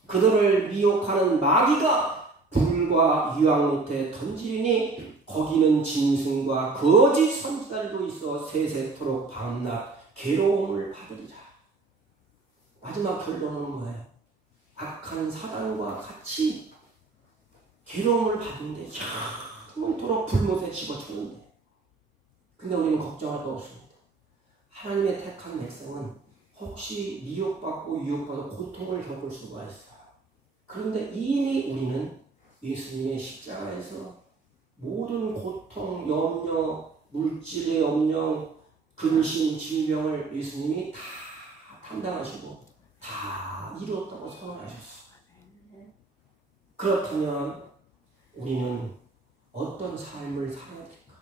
그들을 미혹하는 마귀가 불과 유황 밑에 던지리니 거기는 짐승과 거짓 선지자들도 있어 세세토록 밤낮 괴로움을 받으리라. 마지막 결론은 뭐예요? 악한 사단과 같이 괴로움을 받는데 영원토록 불못에 집어쳤는데 근데 우리는 걱정할 거 없습니다. 하나님의 택한 백성은 혹시 미혹받고 유혹받고 고통을 겪을 수가 있어요. 그런데 이미 우리는 예수님의 십자가에서 모든 고통, 염려, 물질의 염려, 근심, 질병을 예수님이 다 담당하시고 다 이루었다고 선언하셨어요. 그렇다면 우리는 어떤 삶을 살아야 될까?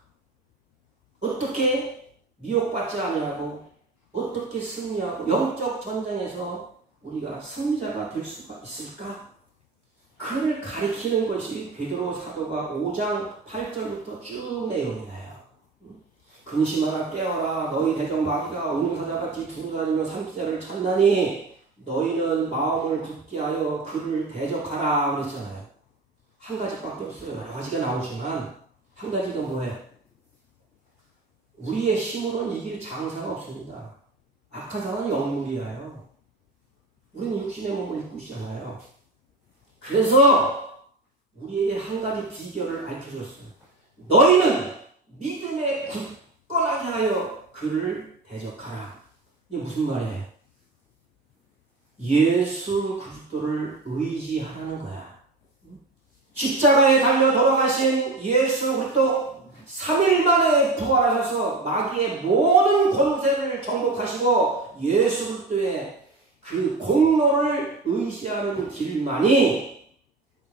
어떻게 미혹받지 아니하고 어떻게 승리하고 영적 전쟁에서 우리가 승리자가 될 수가 있을까? 그를 가리키는 것이 베드로 사도가 5장 8절부터 쭉 내용이 나요. 근심하라 깨어라 너희 대적 마귀가 운사자같이 두루다니며 삼키자를 찾나니 너희는 마음을 굳게 하여 그를 대적하라 그랬잖아요. 한 가지밖에 없어요. 여러 가지가 나오지만 한 가지가 뭐예요? 우리의 힘으로는 이길 장사가 없습니다. 악한 사람은 영물이에요. 우리는 육신의 몸을 입고 있잖아요. 그래서 우리에게 한 가지 비결을 알려줬어요. 너희는 믿음에 굳건하게 하여 그를 대적하라. 이게 무슨 말이에요? 예수 그리스도를 의지하라는 거야. 십자가에 달려 돌아가신 예수 그리스도 3일 만에 부활하셔서 마귀의 모든 권세를 정복하시고 예수 그리스도의 그 공로를 의지하는 길만이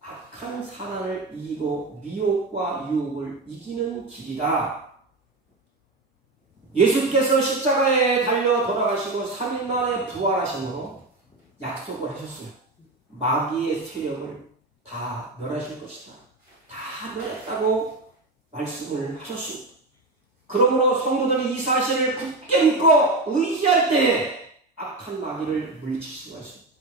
악한 사단을 이기고 미혹과 유혹을 이기는 길이다. 예수께서 십자가에 달려 돌아가시고 3일 만에 부활하심으로 약속을 하셨어요. 마귀의 세력을 다 멸하실 것이다. 다 멸했다고 말씀을 하셨습니다. 그러므로 성도들이 이 사실을 굳게 믿고 의지할 때에 악한 마귀를 물리칠 수가 있습니다.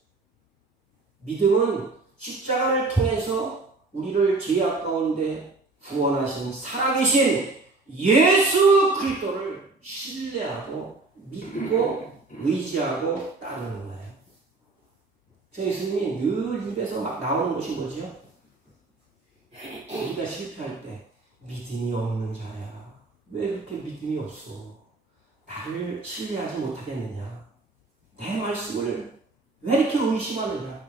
믿음은 십자가를 통해서 우리를 죄악 가운데 구원하신 살아계신 예수 그리스도를 신뢰하고 믿고 의지하고 따르는 거예요. 예수님이 늘 입에서 막 나오는 것이 뭐죠? 우리가 실패할 때 믿음이 없는 자야. 왜 그렇게 믿음이 없어? 나를 신뢰하지 못하겠느냐? 내 말씀을 왜 이렇게 의심하느냐?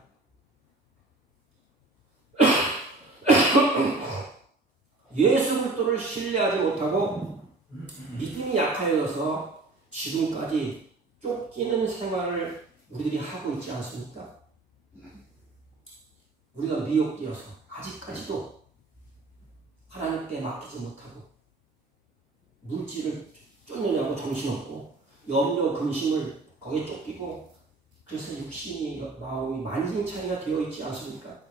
예수 그리스도를 신뢰하지 못하고 믿음이 약하여서 지금까지 쫓기는 생활을 우리들이 하고 있지 않습니까? 우리가 미혹되어서 아직까지도 하나님께 맡기지 못하고 물질을 쫓느냐고 정신없고 염려 근심을 거기에 쫓기고 그래서 육신이 마음이 만신창이가 되어 있지 않습니까?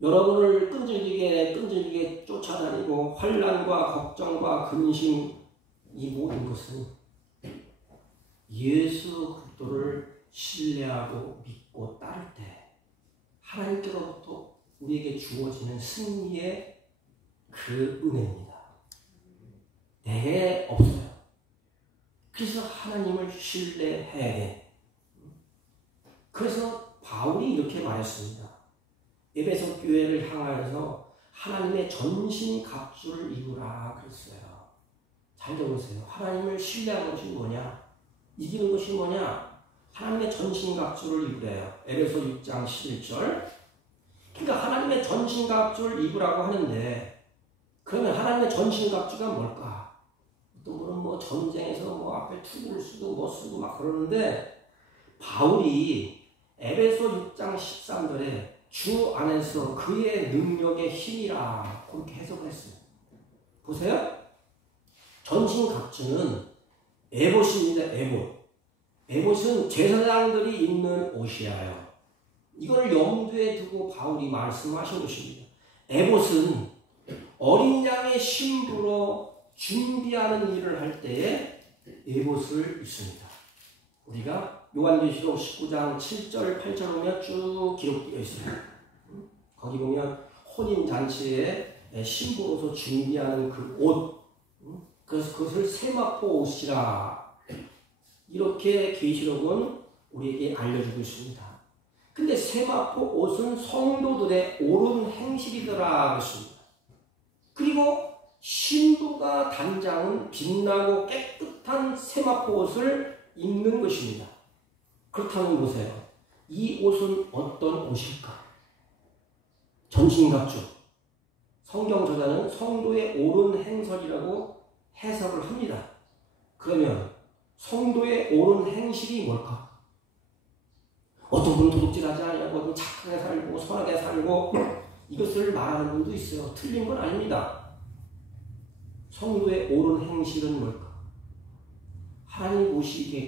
여러분을 끈질기게 쫓아다니고 환난과 걱정과 근심 이 모든 것은 예수 그리스도를 신뢰하고 믿고 따를 때 하나님께로부터 우리에게 주어지는 승리의 그 은혜입니다. 내게 없어요. 그래서 하나님을 신뢰해야 돼. 그래서 바울이 이렇게 말했습니다. 에베소 교회를 향하여서 하나님의 전신갑주를 입으라 그랬어요. 잘 들어보세요. 하나님을 신뢰하는 것이 뭐냐? 이기는 것이 뭐냐? 하나님의 전신갑주를 입으래요. 에베소 6장 11절. 그러니까 하나님의 전신갑주를 입으라고 하는데 그러면 하나님의 전신갑주가 뭘까? 어떤 분은 뭐 전쟁에서 뭐 앞에 투구를 쓰고 뭐 쓰고 막 그러는데 바울이 에베소 6장 13절에 주 안에서 그의 능력의 힘이라 그렇게 해석을 했어요. 보세요. 전신갑주는 에봇입니다. 에봇은 제사장들이 입는 옷이에요. 이걸 염두에 두고 바울이 말씀하신 것입니다. 에봇은 어린 양의 신부로 준비하는 일을 할 때에 에봇을 입습니다. 우리가 요한계시록 19장 7절 8절 보면 쭉 기록되어 있어요. 거기 보면 혼인잔치에 신부로서 준비하는 그 옷, 그래서 그것을 세마포 옷이라 이렇게 계시록은 우리에게 알려주고 있습니다. 근데 세마포 옷은 성도들의 옳은 행실이더라 그랬습니다. 그리고 신부가 단장은 빛나고 깨끗한 세마포 옷을 입는 것입니다. 그렇다면 보세요. 이 옷은 어떤 옷일까? 전신갑주. 성경 저자는 성도의 옳은 행설이라고 해석을 합니다. 그러면 성도의 옳은 행실이 뭘까? 어떤 분은 도둑질하지 않냐고 착하게 살고 선하게 살고 이것을 말하는 분도 있어요. 틀린 건 아닙니다. 성도의 옳은 행실은 뭘까? 하나님 보시기에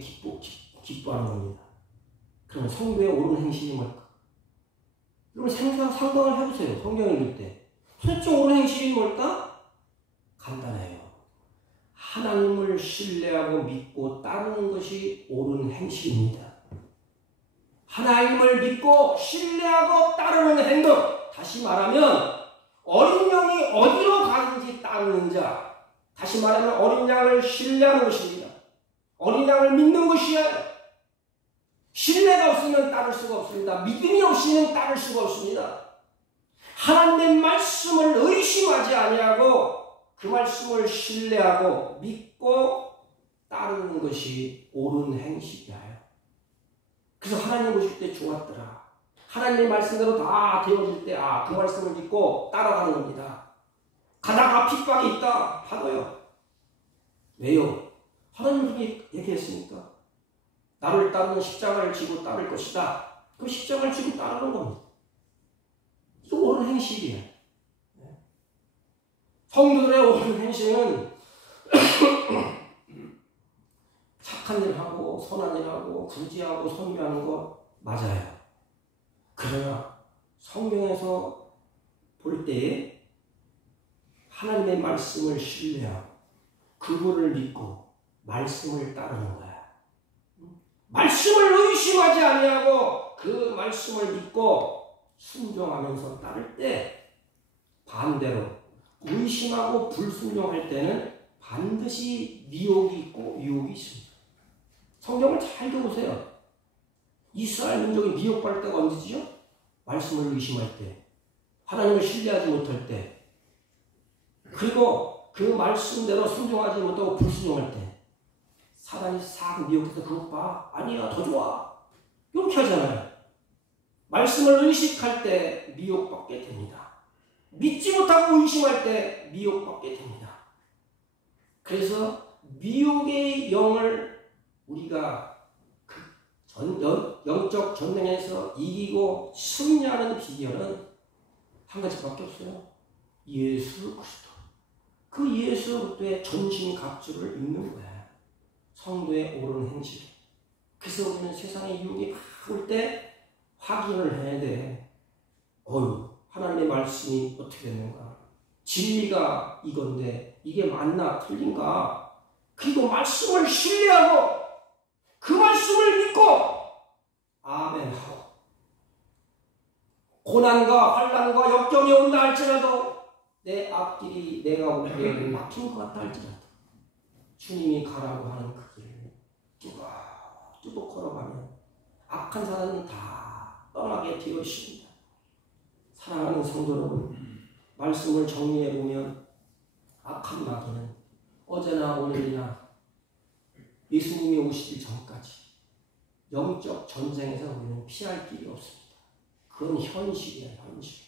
기뻐하는 겁니다. 그러면 성도의 옳은 행실이 뭘까? 여러분 상상을 해보세요. 성경을 읽을 때. 도대체 옳은 행실이 뭘까? 간단해요. 하나님을 신뢰하고 믿고 따르는 것이 옳은 행실입니다. 하나님을 믿고 신뢰하고 따르는 행동. 다시 말하면 어린 양이 어디로 가는지 따르는 자. 다시 말하면 어린 양을 신뢰하는 것입니다. 어린 양을 믿는 것이에요. 신뢰가 없으면 따를 수가 없습니다. 믿음이 없으면 따를 수가 없습니다. 하나님의 말씀을 의심하지 아니하고 그 말씀을 신뢰하고 믿고 따르는 것이 옳은 행실이에요. 그래서 하나님 보실 때 좋았더라. 하나님의 말씀대로 다 되어질 때 그 말씀을 믿고 따라가는 겁니다. 가다가 핍박이 있다 하고요. 왜요? 하나님 그렇게 얘기했으니까. 나를 따르는 십자가를 지고 따를 것이다. 그럼 십자가를 지고 따르는 겁니다. 이거 옳은 행실이에요. 성도들의 옳은 행실은 착한 일 하고 선한 일 하고 구제하고 선교하는 거 맞아요. 그러나 성경에서 볼 때에 하나님의 말씀을 신뢰하고 그분을 믿고 말씀을 따르는 거야. 말씀을 의심하지 아니하고 그 말씀을 믿고 순종하면서 따를 때 반대로 의심하고 불순종할 때는 반드시 미혹이 있고 유혹이 있습니다. 성경을 잘 읽어보세요. 이스라엘 민족이 미혹받을 때가 언제지요? 말씀을 의심할 때, 하나님을 신뢰하지 못할 때, 그리고 그 말씀대로 순종하지 못하고 불순종할 때 사단이 싹 미혹해서 그것 봐. 아니야, 더 좋아. 이렇게 하잖아요. 말씀을 의식할 때 미혹받게 됩니다. 믿지 못하고 의심할 때 미혹받게 됩니다. 그래서 미혹의 영을 우리가 영적 전쟁에서 이기고 승리하는 비결은 한 가지밖에 없어요. 예수 그리스도. 그 예수 그리스도의 전신갑주를 입는 거예요. 성도의 옳은 행실. 그래서 우리는 세상의 유혹이 막 올 때 확인을 해야 돼. 하나님의 말씀이 어떻게 됐는가? 진리가 이건데 이게 맞나 틀린가? 그리고 말씀을 신뢰하고 그 말씀을 믿고 아멘하고, 고난과 환난과 역경이 온다 할지라도 내 앞길이 내가 오기에 막힌 것 같다 할지라도 주님이 가라고 하는 그 길을 뚜벅 걸어가면 악한 사람은 다 떠나게 되어 있습니다. 사랑하는 성도 여러분, 말씀을 정리해보면 악한 마귀는 어제나 오늘이나 예수님이 오시기 전까지 영적 전쟁에서 우리는 피할 길이 없습니다. 그건 현실이에요, 현실.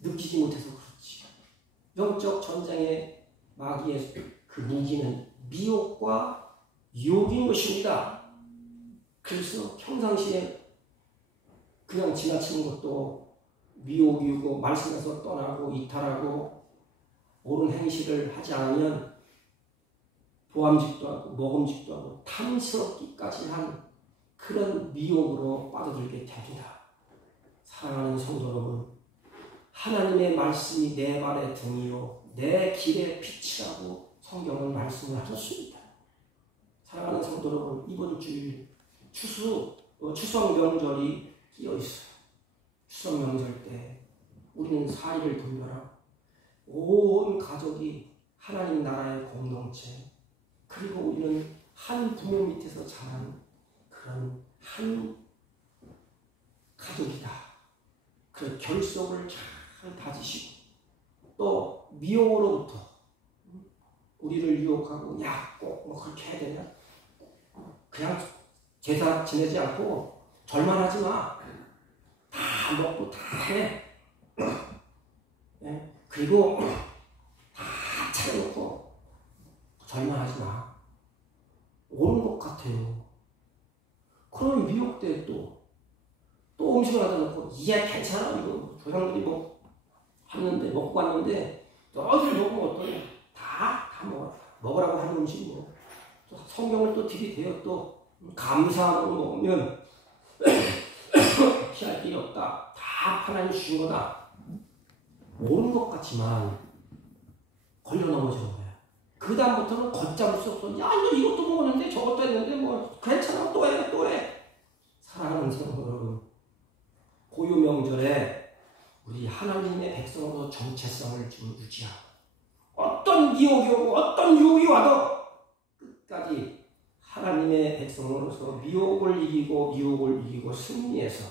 느끼지 못해서 그렇지. 영적 전쟁의 마귀의 그 무기는 미혹과 유혹인 것입니다. 그래서 평상시에 그냥 지나치는 것도 미혹이고, 말씀에서 떠나고 이탈하고 옳은 행실을 하지 않으면 보암직도 하고 먹음직도 하고 탐스럽기까지 한 그런 미혹으로 빠져들게 됩니다. 사랑하는 성도 여러분, 하나님의 말씀이 내 발의 등이요 내 길의 빛이라고 성경은 말씀을 하셨습니다. 사랑하는 성도 여러분, 이번 주일 추석 명절이 끼어 있어요. 추석 명절 때 우리는 사이를 돌려라. 온 가족이 하나님 나라의 공동체, 그리고 우리는 한 부모 밑에서 자란 그런 한 가족이다. 그 결속을 잘 다지시고, 또 미혹으로부터 우리를 유혹하고 야 꼭 그렇게 해야 되냐, 그냥 제사 지내지 않고 절만하지 마, 다 먹고 다 해, 네? 그리고 다 차려놓고 절만하지 마, 옳은 것 같아요. 그럼 미혹돼. 또 음식을 하다 놓고 이게 괜찮아, 이거 조상들이 뭐 하는데 먹고 왔는데 너희들 먹으면 어떠냐, 다 먹으라고 하는 음식이 뭐 또 성경을 또 들이대어 또 감사하고 먹으면 피할 길이 없다, 다 하나님 주신 거다, 옳은 것 같지만 걸려 넘어지는 거야. 그 다음부터는 걷잡을 수 없어. 야, 이것도 먹었는데 저것도 했는데 뭐 괜찮아, 또 해. 사랑하는 성도 여러분, 고유 명절에 우리 하나님의 백성으로 정체성을 좀 유지하고, 어떤 미혹이 오고 어떤 유혹이 와도 끝까지 하나님의 백성으로서 미혹을 이기고 승리해서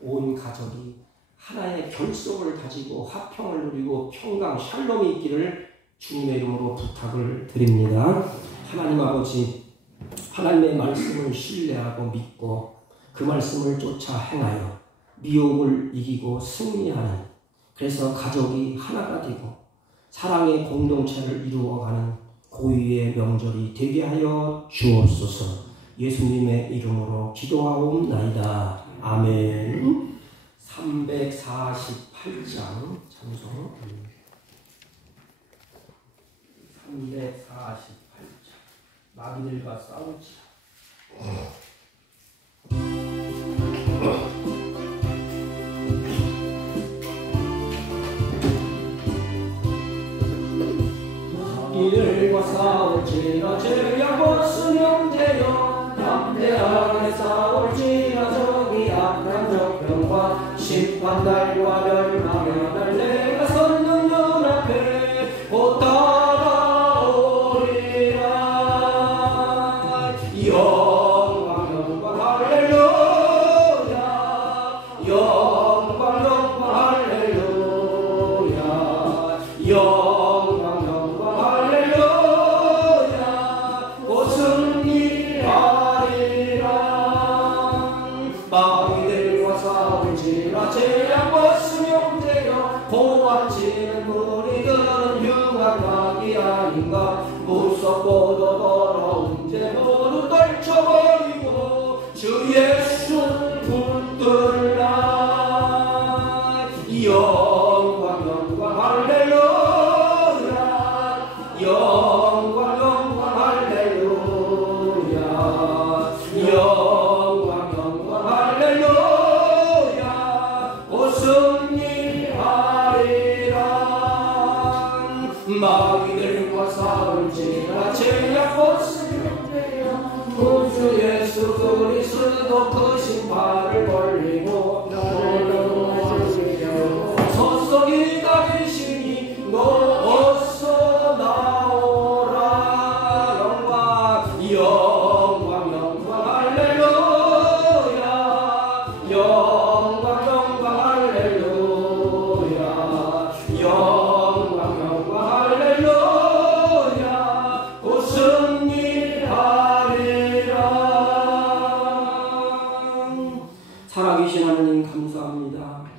온 가족이 하나의 결속을 다지고 화평을 누리고 평강 샬롬이 있기를 주님의 이름으로 부탁을 드립니다. 하나님 아버지, 하나님의 말씀을 신뢰하고 믿고 그 말씀을 쫓아 행하여 미혹을 이기고 승리하는, 그래서 가족이 하나가 되고 사랑의 공동체를 이루어가는 고유의 명절이 되게 하여 주옵소서. 예수님의 이름으로 기도하옵나이다. 아멘. 348장 찬송. 348장. 마귀들과 싸우지. 이들과 싸울지라 죄야 벗은 형제여, 담대하게 싸울지라 저기 악한 적병과 심판날과 멸망의 날 내가 섰는 눈앞에 곧 따라오리라. 영광 할렐루야, 영광 할렐루야, 마귀들과 싸울지라 죄악 벗은 형제여, 고아치는 우리들은 흉한 마귀 아닌가. 무섭고도 더러운 죄 모두 떨쳐버리고 주 예수 붙들라. 영광 할렐루야, 영광 할렐루야,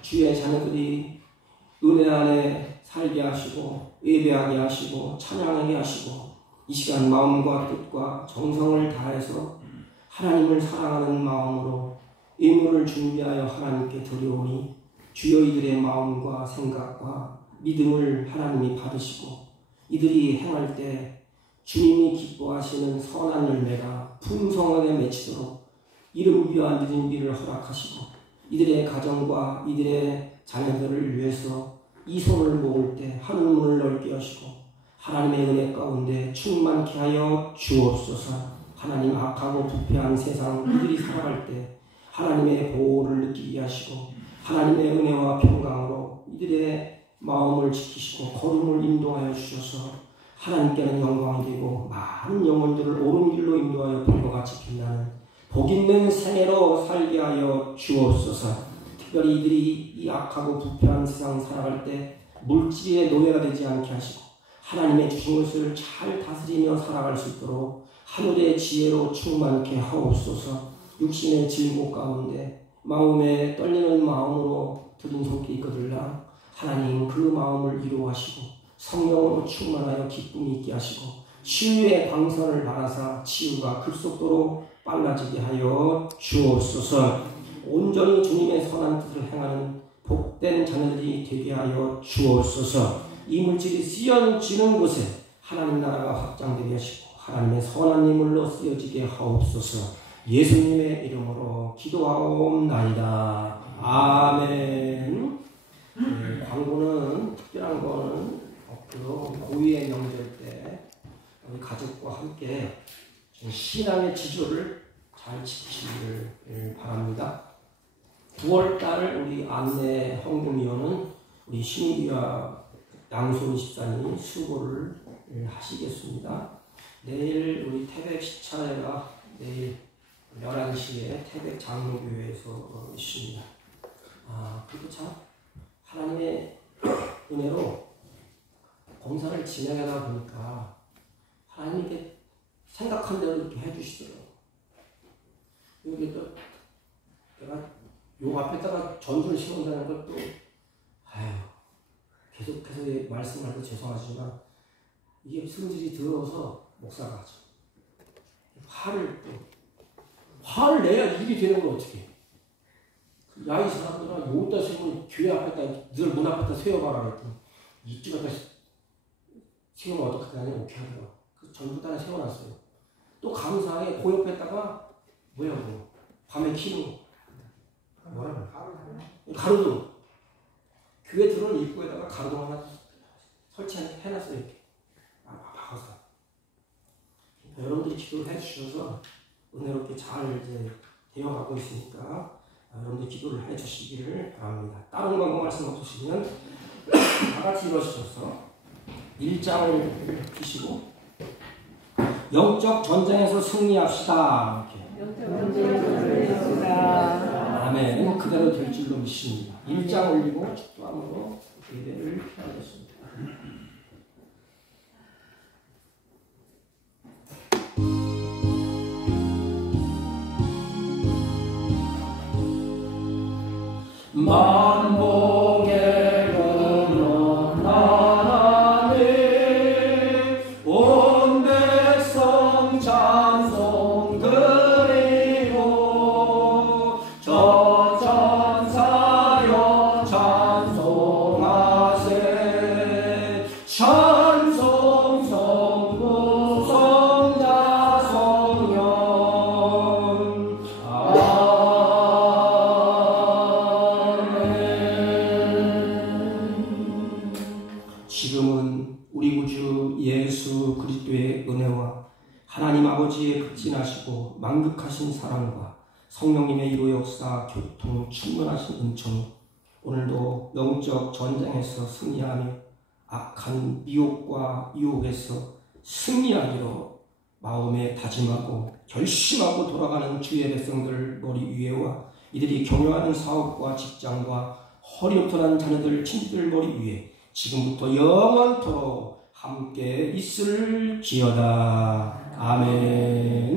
주의 자녀들이 은혜 안에 살게 하시고 예배하게 하시고 찬양하게 하시고 이 시간 마음과 뜻과 정성을 다해서 하나님을 사랑하는 마음으로 예물을 준비하여 하나님께 드려오니 주여 이들의 마음과 생각과 믿음을 하나님이 받으시고 이들이 행할 때 주님이 기뻐하시는 선한 열매가 풍성하게 맺히도록 이름 위한 믿음비를 허락하시고 이들의 가정과 이들의 자녀들을 위해서 이 손을 모을 때 하늘문을 넓게 하시고 하나님의 은혜 가운데 충만케 하여 주옵소서. 하나님 악하고 부패한 세상 이들이 살아갈 때 하나님의 보호를 느끼게 하시고 하나님의 은혜와 평강으로 이들의 마음을 지키시고 걸음을 인도하여 주셔서 하나님께는 영광이 되고 많은 영혼들을 옳은 길로 인도하여 불과 같이 빛나는 복 있는 생애로 살게 하여 주옵소서. 특별히 이들이 이 악하고 부패한 세상 살아갈 때 물질의 노예가 되지 않게 하시고 하나님의 주신 것을 잘 다스리며 살아갈 수 있도록 하늘의 지혜로 충만케 하옵소서. 육신의 질고 가운데 마음에 떨리는 마음으로 드린 손길이 거들라 하나님 그 마음을 이루하시고 성령으로 충만하여 기쁨이 있게 하시고 치유의 광선을 바라사 치유가 급속도로 빨라지게 하여 주옵소서. 온전히 주님의 선한 뜻을 행하는 복된 자녀들이 되게 하여 주옵소서. 이 물질이 쓰여지는 곳에 하나님 나라가 확장되게 하시고 하나님의 선한 인물로 쓰여지게 하옵소서. 예수님의 이름으로 기도하옵나이다. 아멘. 광고는 특별한 거는 없고요. 고유의 명절 때 우리 가족과 함께 신앙의 지조를 잘 지키시기를 바랍니다. 9월달 우리 안내 헌금위원은 우리 신기와 양손 집사님이 수고를 하시겠습니다. 내일 우리 태백 시차회가 내일 11시에 태백 장로교회에서 있습니다. 그리고 참 하나님의 은혜로 공사를 진행하다 보니까 하나님께 생각한 대로 이렇게 해주시더라고요. 여기 또 내가 요 앞에다가 전주를 심은다는 것도 계속해서 말씀할 때 죄송하지만 이게 성질이 더러워서 목사가 하죠. 화를 내야 일이 되는 걸 어떻게 해. 야, 이 사람들아, 여기다 세우면 교회 앞에다, 늘 문 앞에다 세워봐라 그랬더니 이쪽에다 세우면 어떡하냐, 오케이 하더라고. 그 전부 다 세워놨어요. 또 감사하게 그 옆에다가 밤에 키는 거. 뭐라 그래? 가로등. 교회 들어오는 입구에다가 가로등 하나 설치해놨어요. 이렇게. 막아서. 여러분들이 기도를 해주셔서 은혜롭게 잘 이제 되어가고 있으니까 여러분들 기도를 해주시기를 바랍니다. 다른 거 말씀 없으시면 다 같이 일어서셔서 1장을 피시고 영적 전쟁에서 승리합시다. 이렇게. 아멘. 그대로 될 줄로 믿습니다. 1장 올리고 축도함으로 예배를 하겠습니다. 만복의 근원 하나님 온 백성 찬송 드리고 전천사여 찬송하세 찬송 성부 성자 성령 지금은 우리 구주 예수 그리스도의 은혜와 하나님 아버지의 극진하시고 만극하신 사랑과 성령님의 이로 역사 교통 충만하신 은총이 오늘도 영적 전쟁에서 승리하며 악한 미혹과 유혹에서 승리하기로 마음에 다짐하고 결심하고 돌아가는 주의 백성들 머리 위에와 이들이 경영하는 사업과 직장과 허리노턴한 자녀들 친구들 머리 위에 지금부터 영원토록 함께 있을지어다. 아멘.